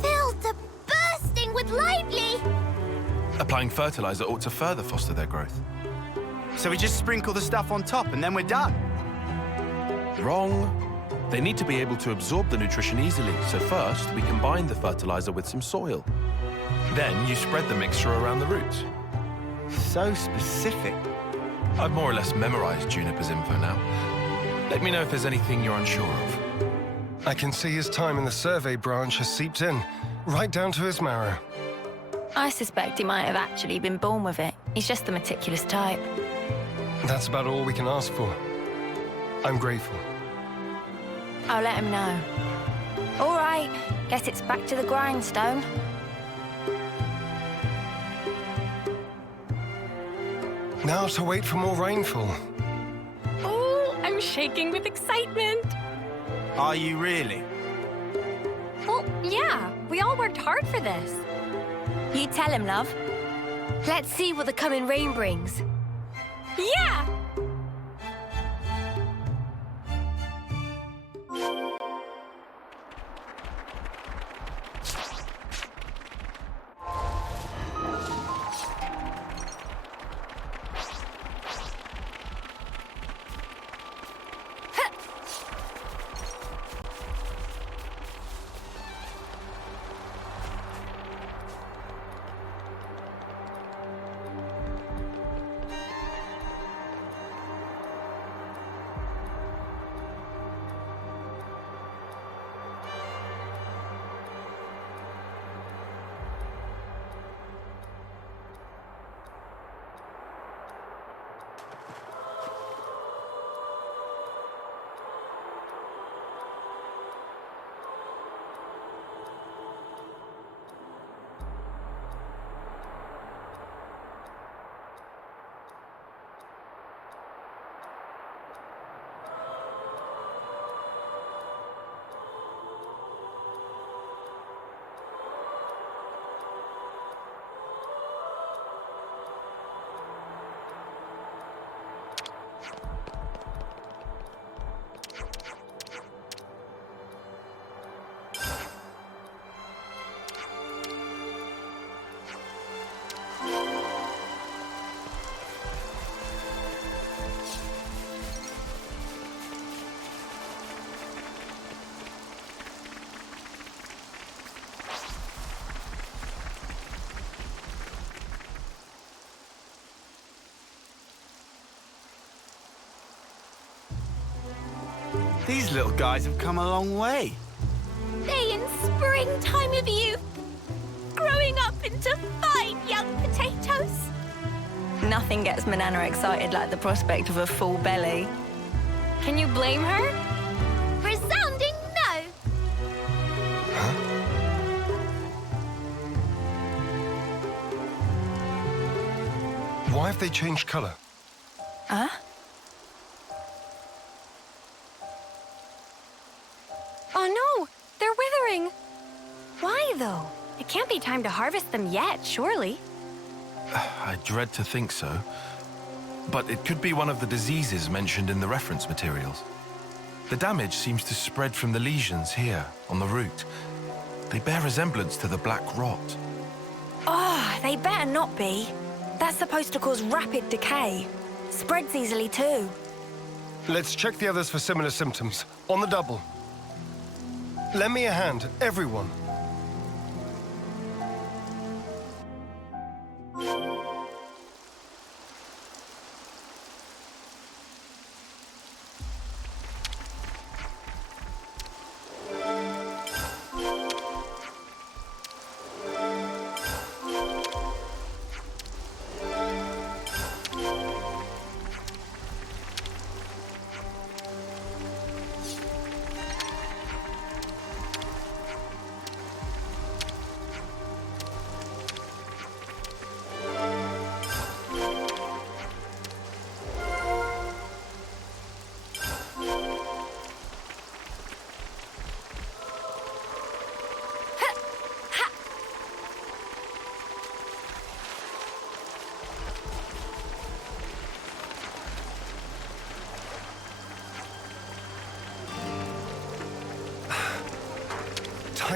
Filled to bursting with lively! Applying fertilizer ought to further foster their growth. So we just sprinkle the stuff on top and then we're done? Wrong. They need to be able to absorb the nutrition easily, so first we combine the fertilizer with some soil. Then you spread the mixture around the roots. So specific. I've more or less memorized Juniper's info now. Let me know if there's anything you're unsure of. I can see his time in the survey branch has seeped in, right down to his marrow. I suspect he might have actually been born with it. He's just the meticulous type. That's about all we can ask for. I'm grateful. I'll let him know. All right, guess it's back to the grindstone. Now to wait for more rainfall. Oh, I'm shaking with excitement. Are you really? Well, yeah. We all worked hard for this. You tell him, love. Let's see what the coming rain brings. Yeah! These little guys have come a long way. They in springtime of youth, growing up into fine young potatoes. Nothing gets Manana excited like the prospect of a full belly. Can you blame her? Resounding no! Why have they changed color? Huh? Oh no, they're withering. Why though? It can't be time to harvest them yet, surely. I dread to think so. But it could be one of the diseases mentioned in the reference materials. The damage seems to spread from the lesions here, on the root. They bear resemblance to the black rot. Oh, they better not be. That's supposed to cause rapid decay. Spreads easily too. Let's check the others for similar symptoms. On the double. Lend me a hand, everyone.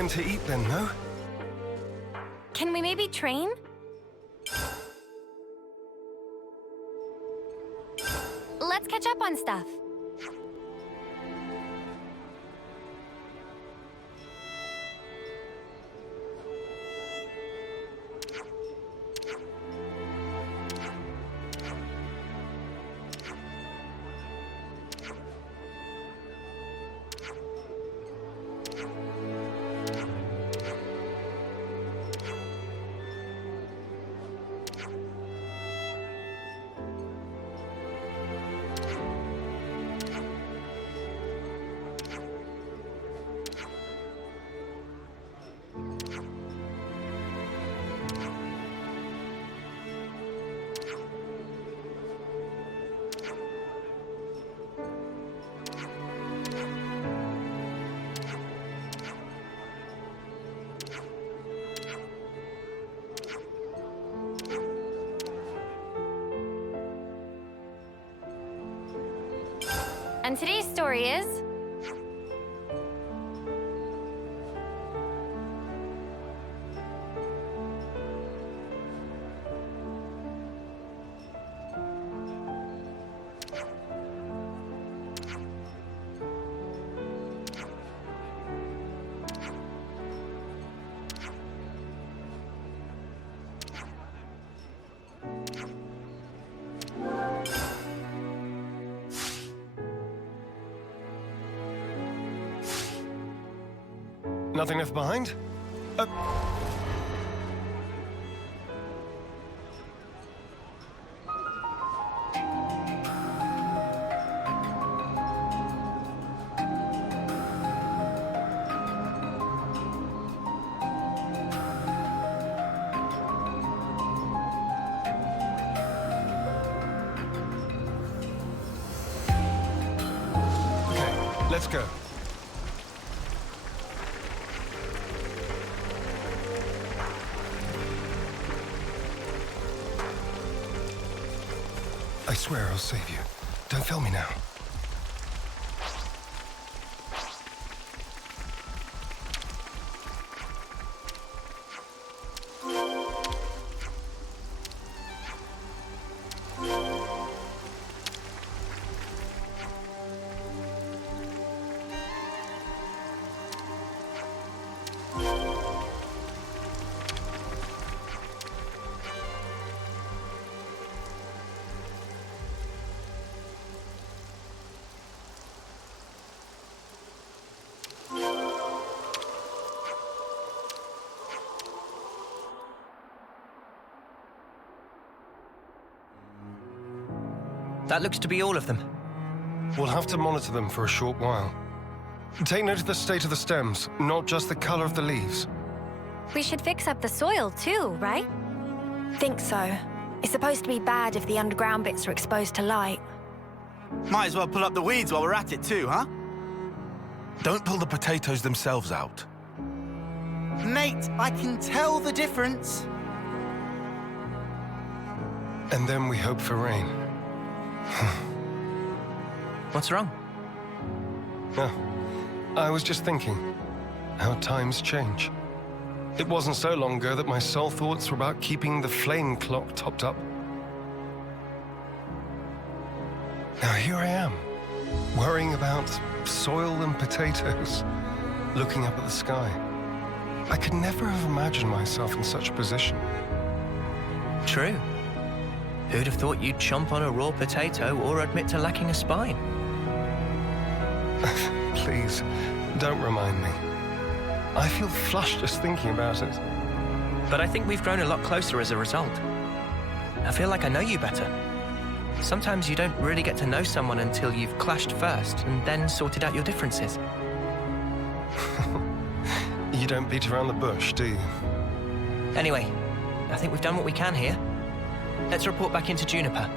something to eat then, no? Can we maybe train? Let's catch up on stuff. And today's story is... Nothing left behind? Okay, let's go. I swear I'll save you. Don't fail me now. That looks to be all of them. We'll have to monitor them for a short while. Take note of the state of the stems, not just the color of the leaves. We should fix up the soil too, right? Think so. It's supposed to be bad if the underground bits are exposed to light. Might as well pull up the weeds while we're at it too, huh? Don't pull the potatoes themselves out. Mate, I can tell the difference. And then we hope for rain. What's wrong? No, I was just thinking how times change. It wasn't so long ago that my sole thoughts were about keeping the flame clock topped up. Now here I am, worrying about soil and potatoes, looking up at the sky. I could never have imagined myself in such a position. True. Who'd have thought you'd chomp on a raw potato or admit to lacking a spine? Please, don't remind me. I feel flushed just thinking about it. But I think we've grown a lot closer as a result. I feel like I know you better. Sometimes you don't really get to know someone until you've clashed first and then sorted out your differences. You don't beat around the bush, do you? Anyway, I think we've done what we can here. Let's report back into Juniper.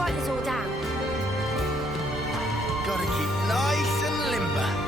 write this all down. Gotta keep nice and limber.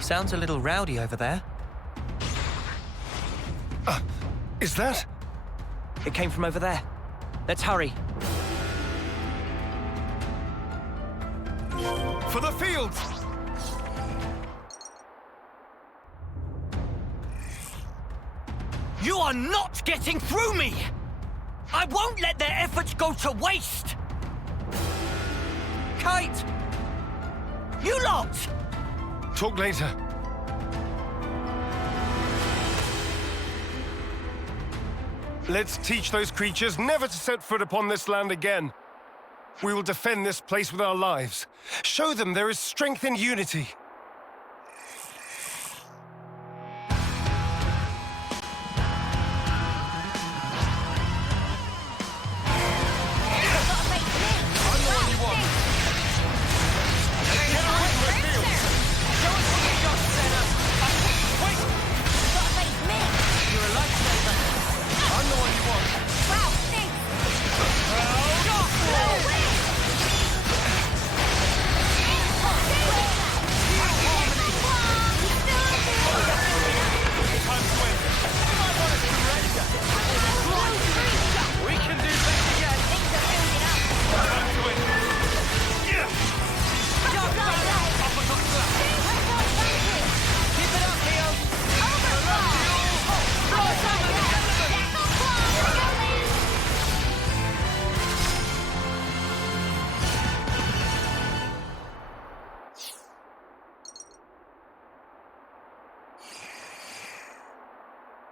Sounds a little rowdy over there. Is that? It came from over there. Let's hurry. For the fields! You are not getting through me! I won't let their efforts go to waste! Kite! You lot! Talk later. Let's teach those creatures never to set foot upon this land again. We will defend this place with our lives. Show them there is strength in unity.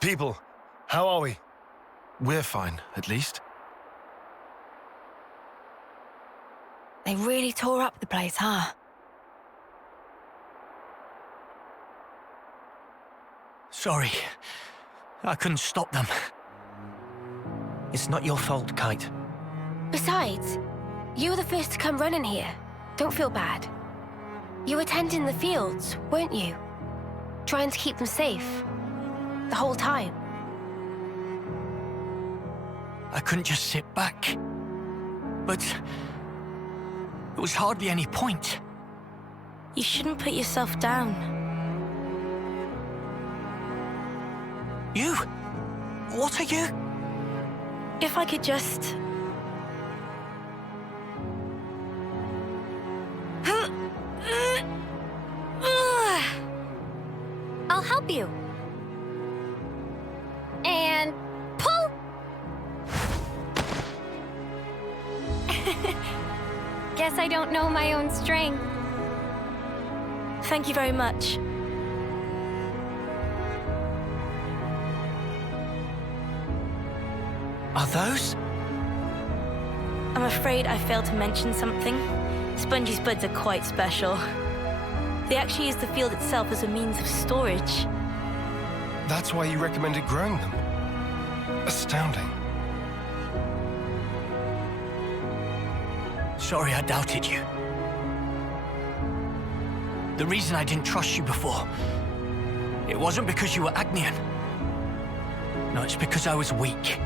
People, how are we? We're fine, at least. They really tore up the place, huh? Sorry. I couldn't stop them. It's not your fault, Kite. Besides, you were the first to come running here. Don't feel bad. You were tending the fields, weren't you? Trying to keep them safe. The whole time. I couldn't just sit back. But there was hardly any point. You shouldn't put yourself down. You? What are you? If I could just... I'll help you. And pull! Guess I don't know my own strength. Thank you very much. Are those? I'm afraid I failed to mention something. Spongy's buds are quite special. They actually use the field itself as a means of storage. That's why you recommended growing them. Astounding. Sorry I doubted you. The reason I didn't trust you before, it wasn't because you were Agnian. No, it's because I was weak.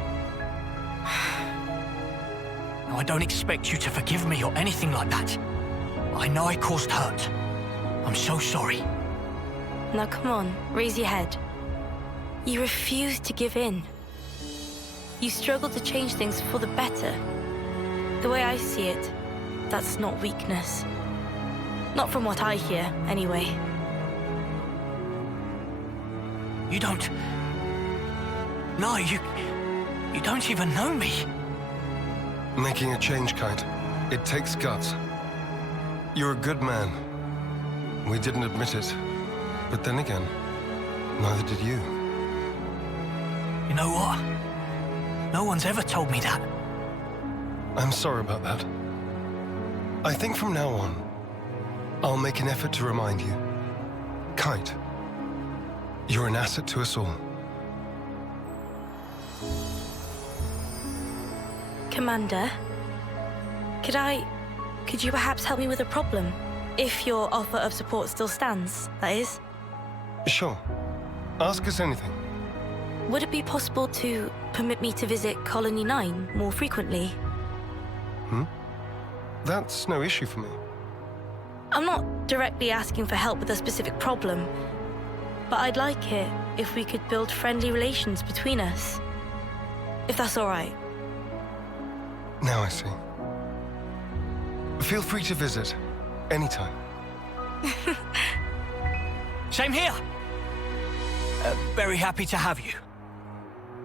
Now, I don't expect you to forgive me or anything like that. I know I caused hurt. I'm so sorry. Now come on, raise your head. You refuse to give in. You struggle to change things for the better. The way I see it, that's not weakness. Not from what I hear, anyway. You don't... No, you don't even know me. Making a change, Kite. It takes guts. You're a good man. We didn't admit it. But then again, neither did you. You know what? No one's ever told me that. I'm sorry about that. I think from now on, I'll make an effort to remind you. Kite, you're an asset to us all. Commander, could you perhaps help me with a problem? If your offer of support still stands, that is. Sure. Ask us anything. Would it be possible to permit me to visit Colony 9 more frequently? That's no issue for me. I'm not directly asking for help with a specific problem, but I'd like it if we could build friendly relations between us. If that's all right. Now I see. Feel free to visit. Anytime. Same here. Very happy to have you.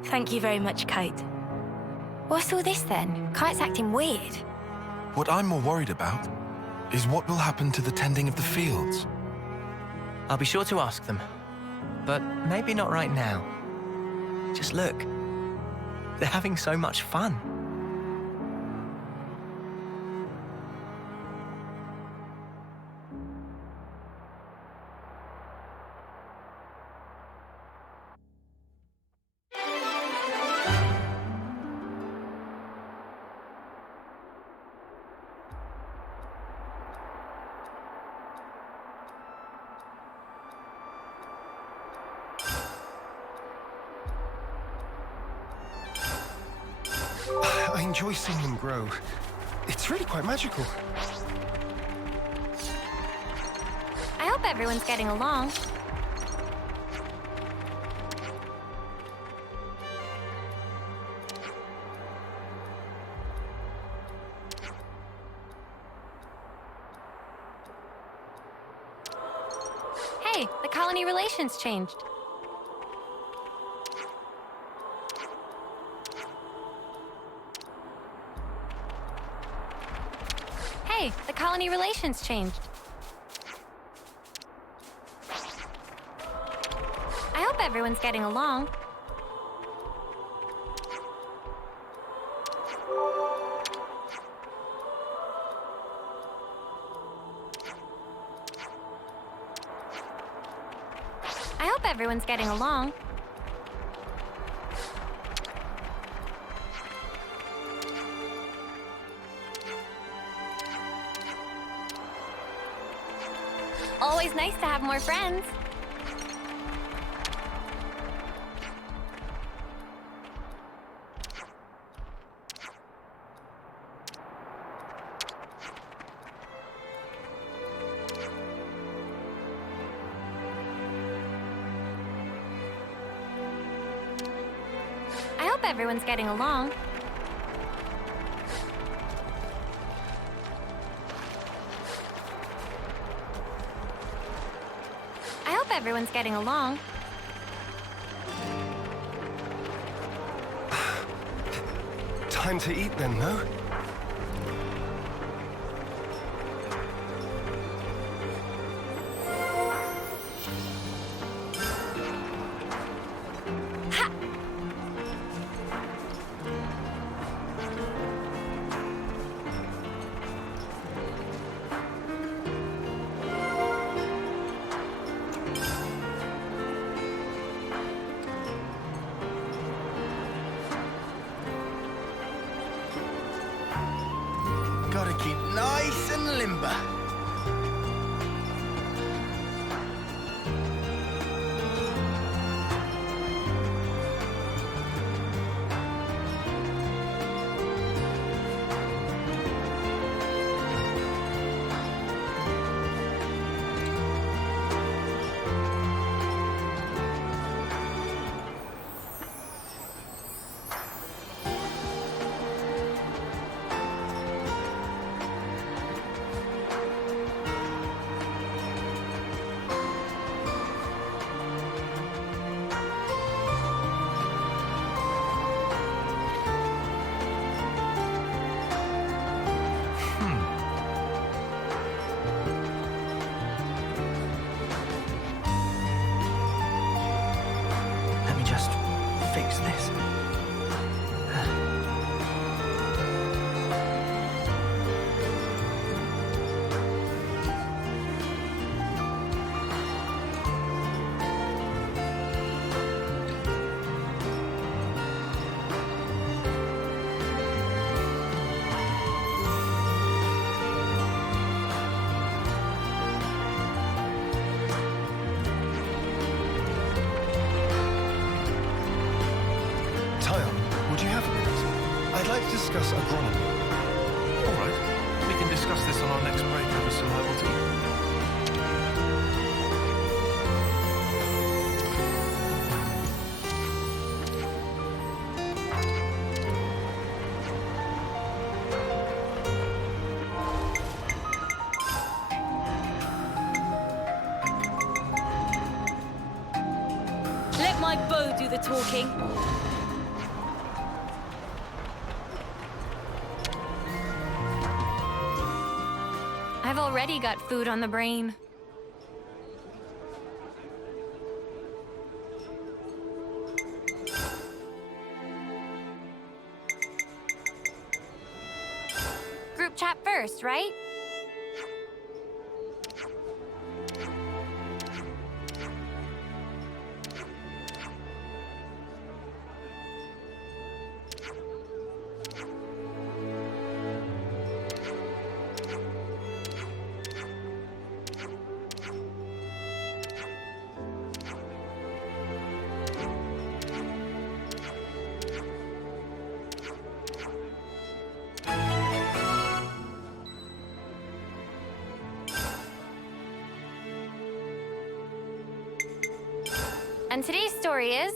Thank you very much, Kite. What's all this then? Kite's acting weird. What I'm more worried about is what will happen to the tending of the fields. I'll be sure to ask them. But maybe not right now. Just look. They're having so much fun. I enjoy seeing them grow. It's really quite magical. I hope everyone's getting along. Hey, the colony relations changed. Hey, the colony relations changed. I hope everyone's getting along. I hope everyone's getting along. Always nice to have more friends. I hope everyone's getting along. I hope everyone's getting along. Time to eat then, no? Gotta keep nice and limber. I'd like to discuss agronomy. All right. We can discuss this on our next break over some herbal tea. Let my bow do the talking. I've already got food on the brain. Group chat first, right? And today's story is...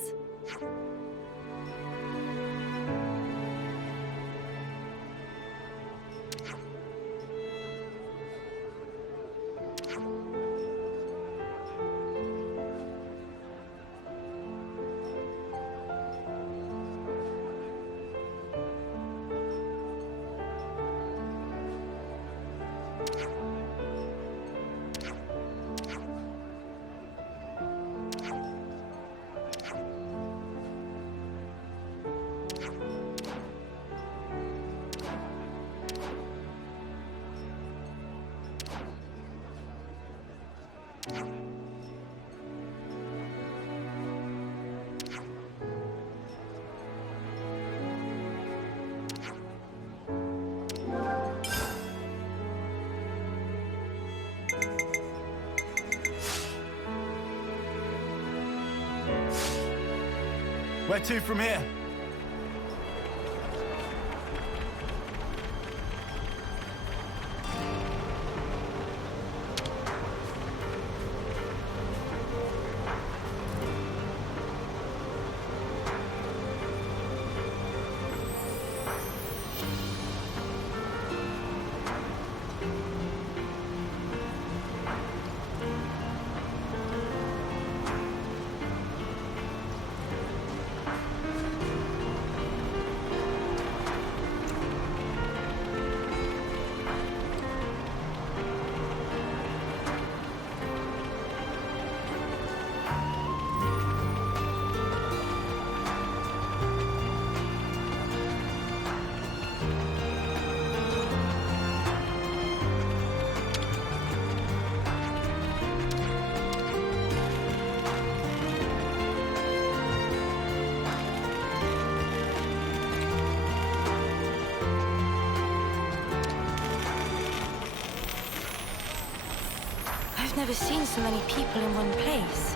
Where to from here? I've never seen so many people in one place.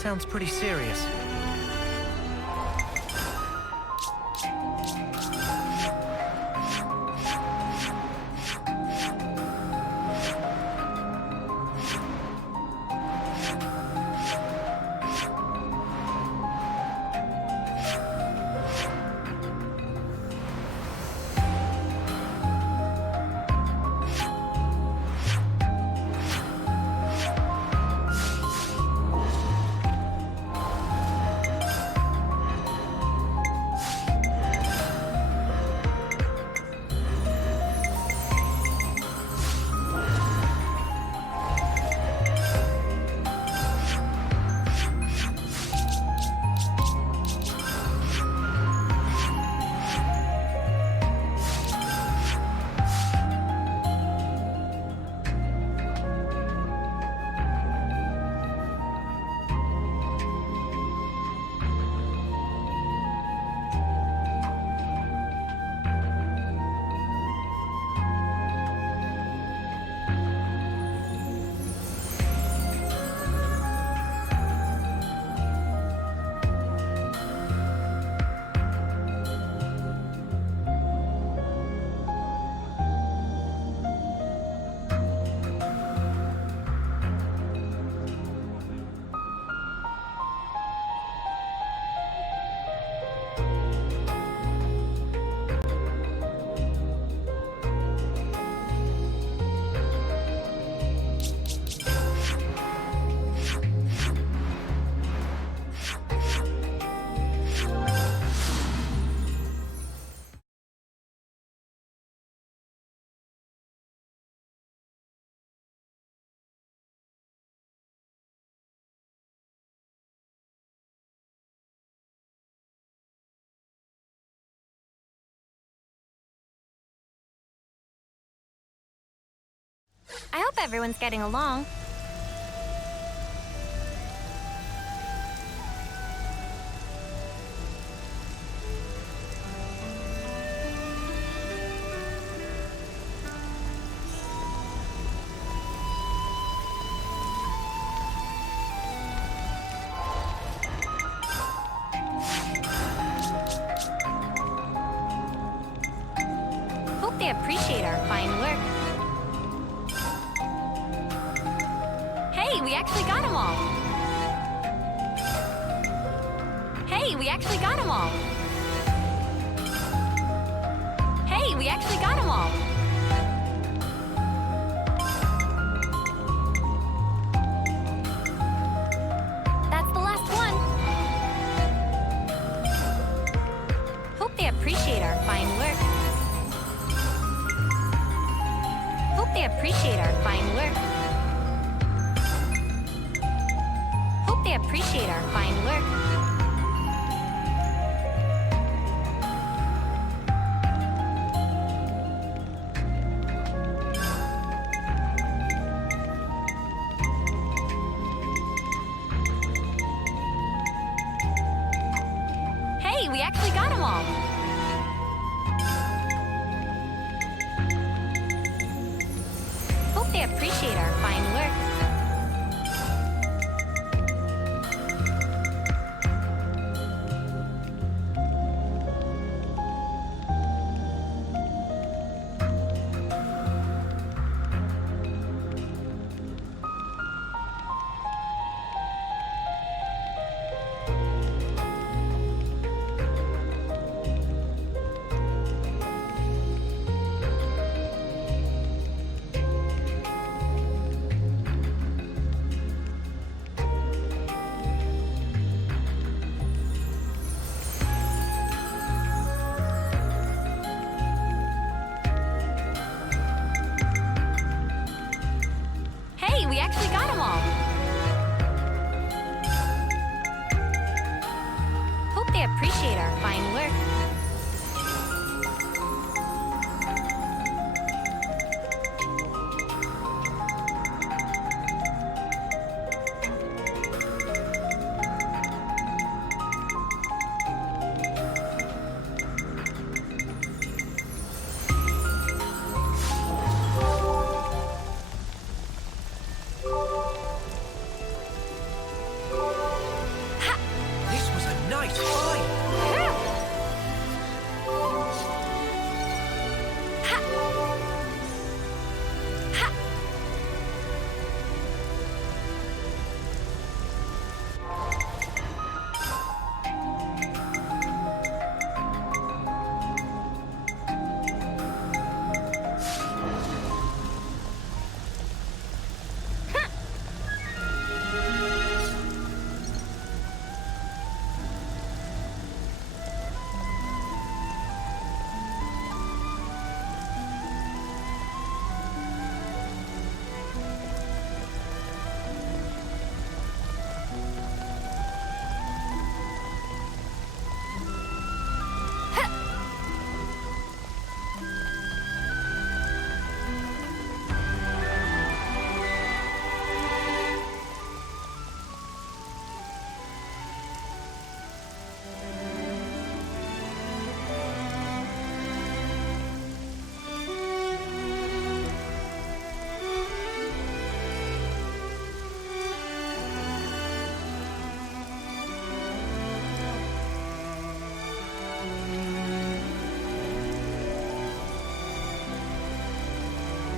sounds pretty serious. I hope everyone's getting along. Hope they appreciate our fine work. Hey, we actually got them all! Hey, we actually got them all! Hey, we actually got them all! That's the last one! Hope they appreciate our fine work. Hope they appreciate our fine work. They appreciate our fine work. Hey, we actually got them all. Hope they appreciate our fine work. We actually got them all. Hope they appreciate our fine work.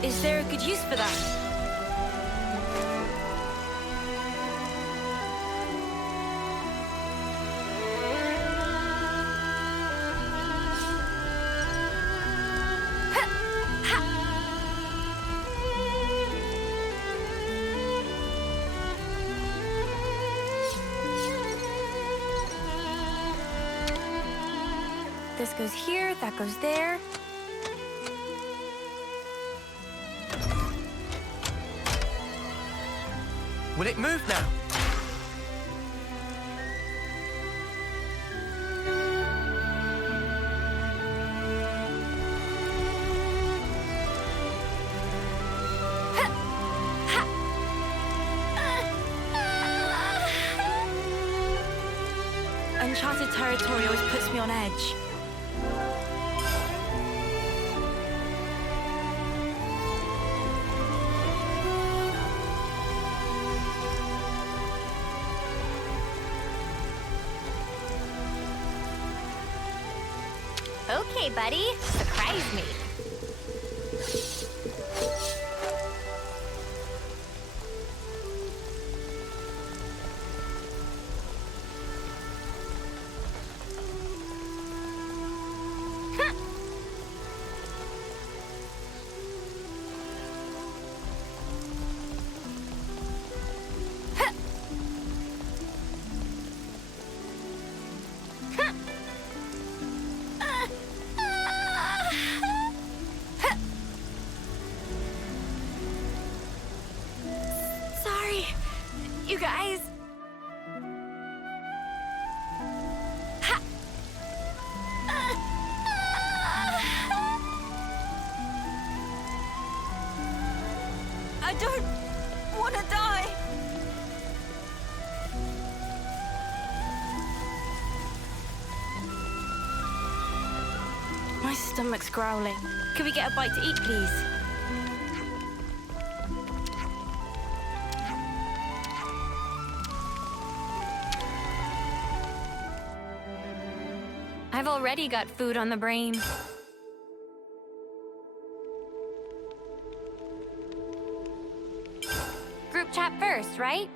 Is there a good use for that? This goes here, that goes there. Will it move now? Uncharted territory always puts me on edge. Okay, buddy. Surprise me. Sorry, you guys. I don't want to die. My stomach's growling. Could we get a bite to eat, please? I've already got food on the brain. Group chat first, right?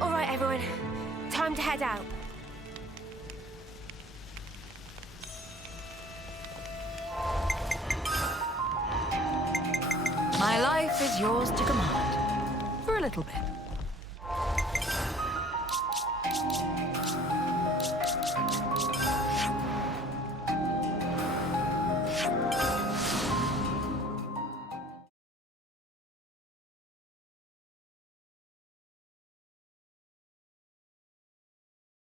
All right, everyone. Time to head out. My life is yours to command. For a little bit.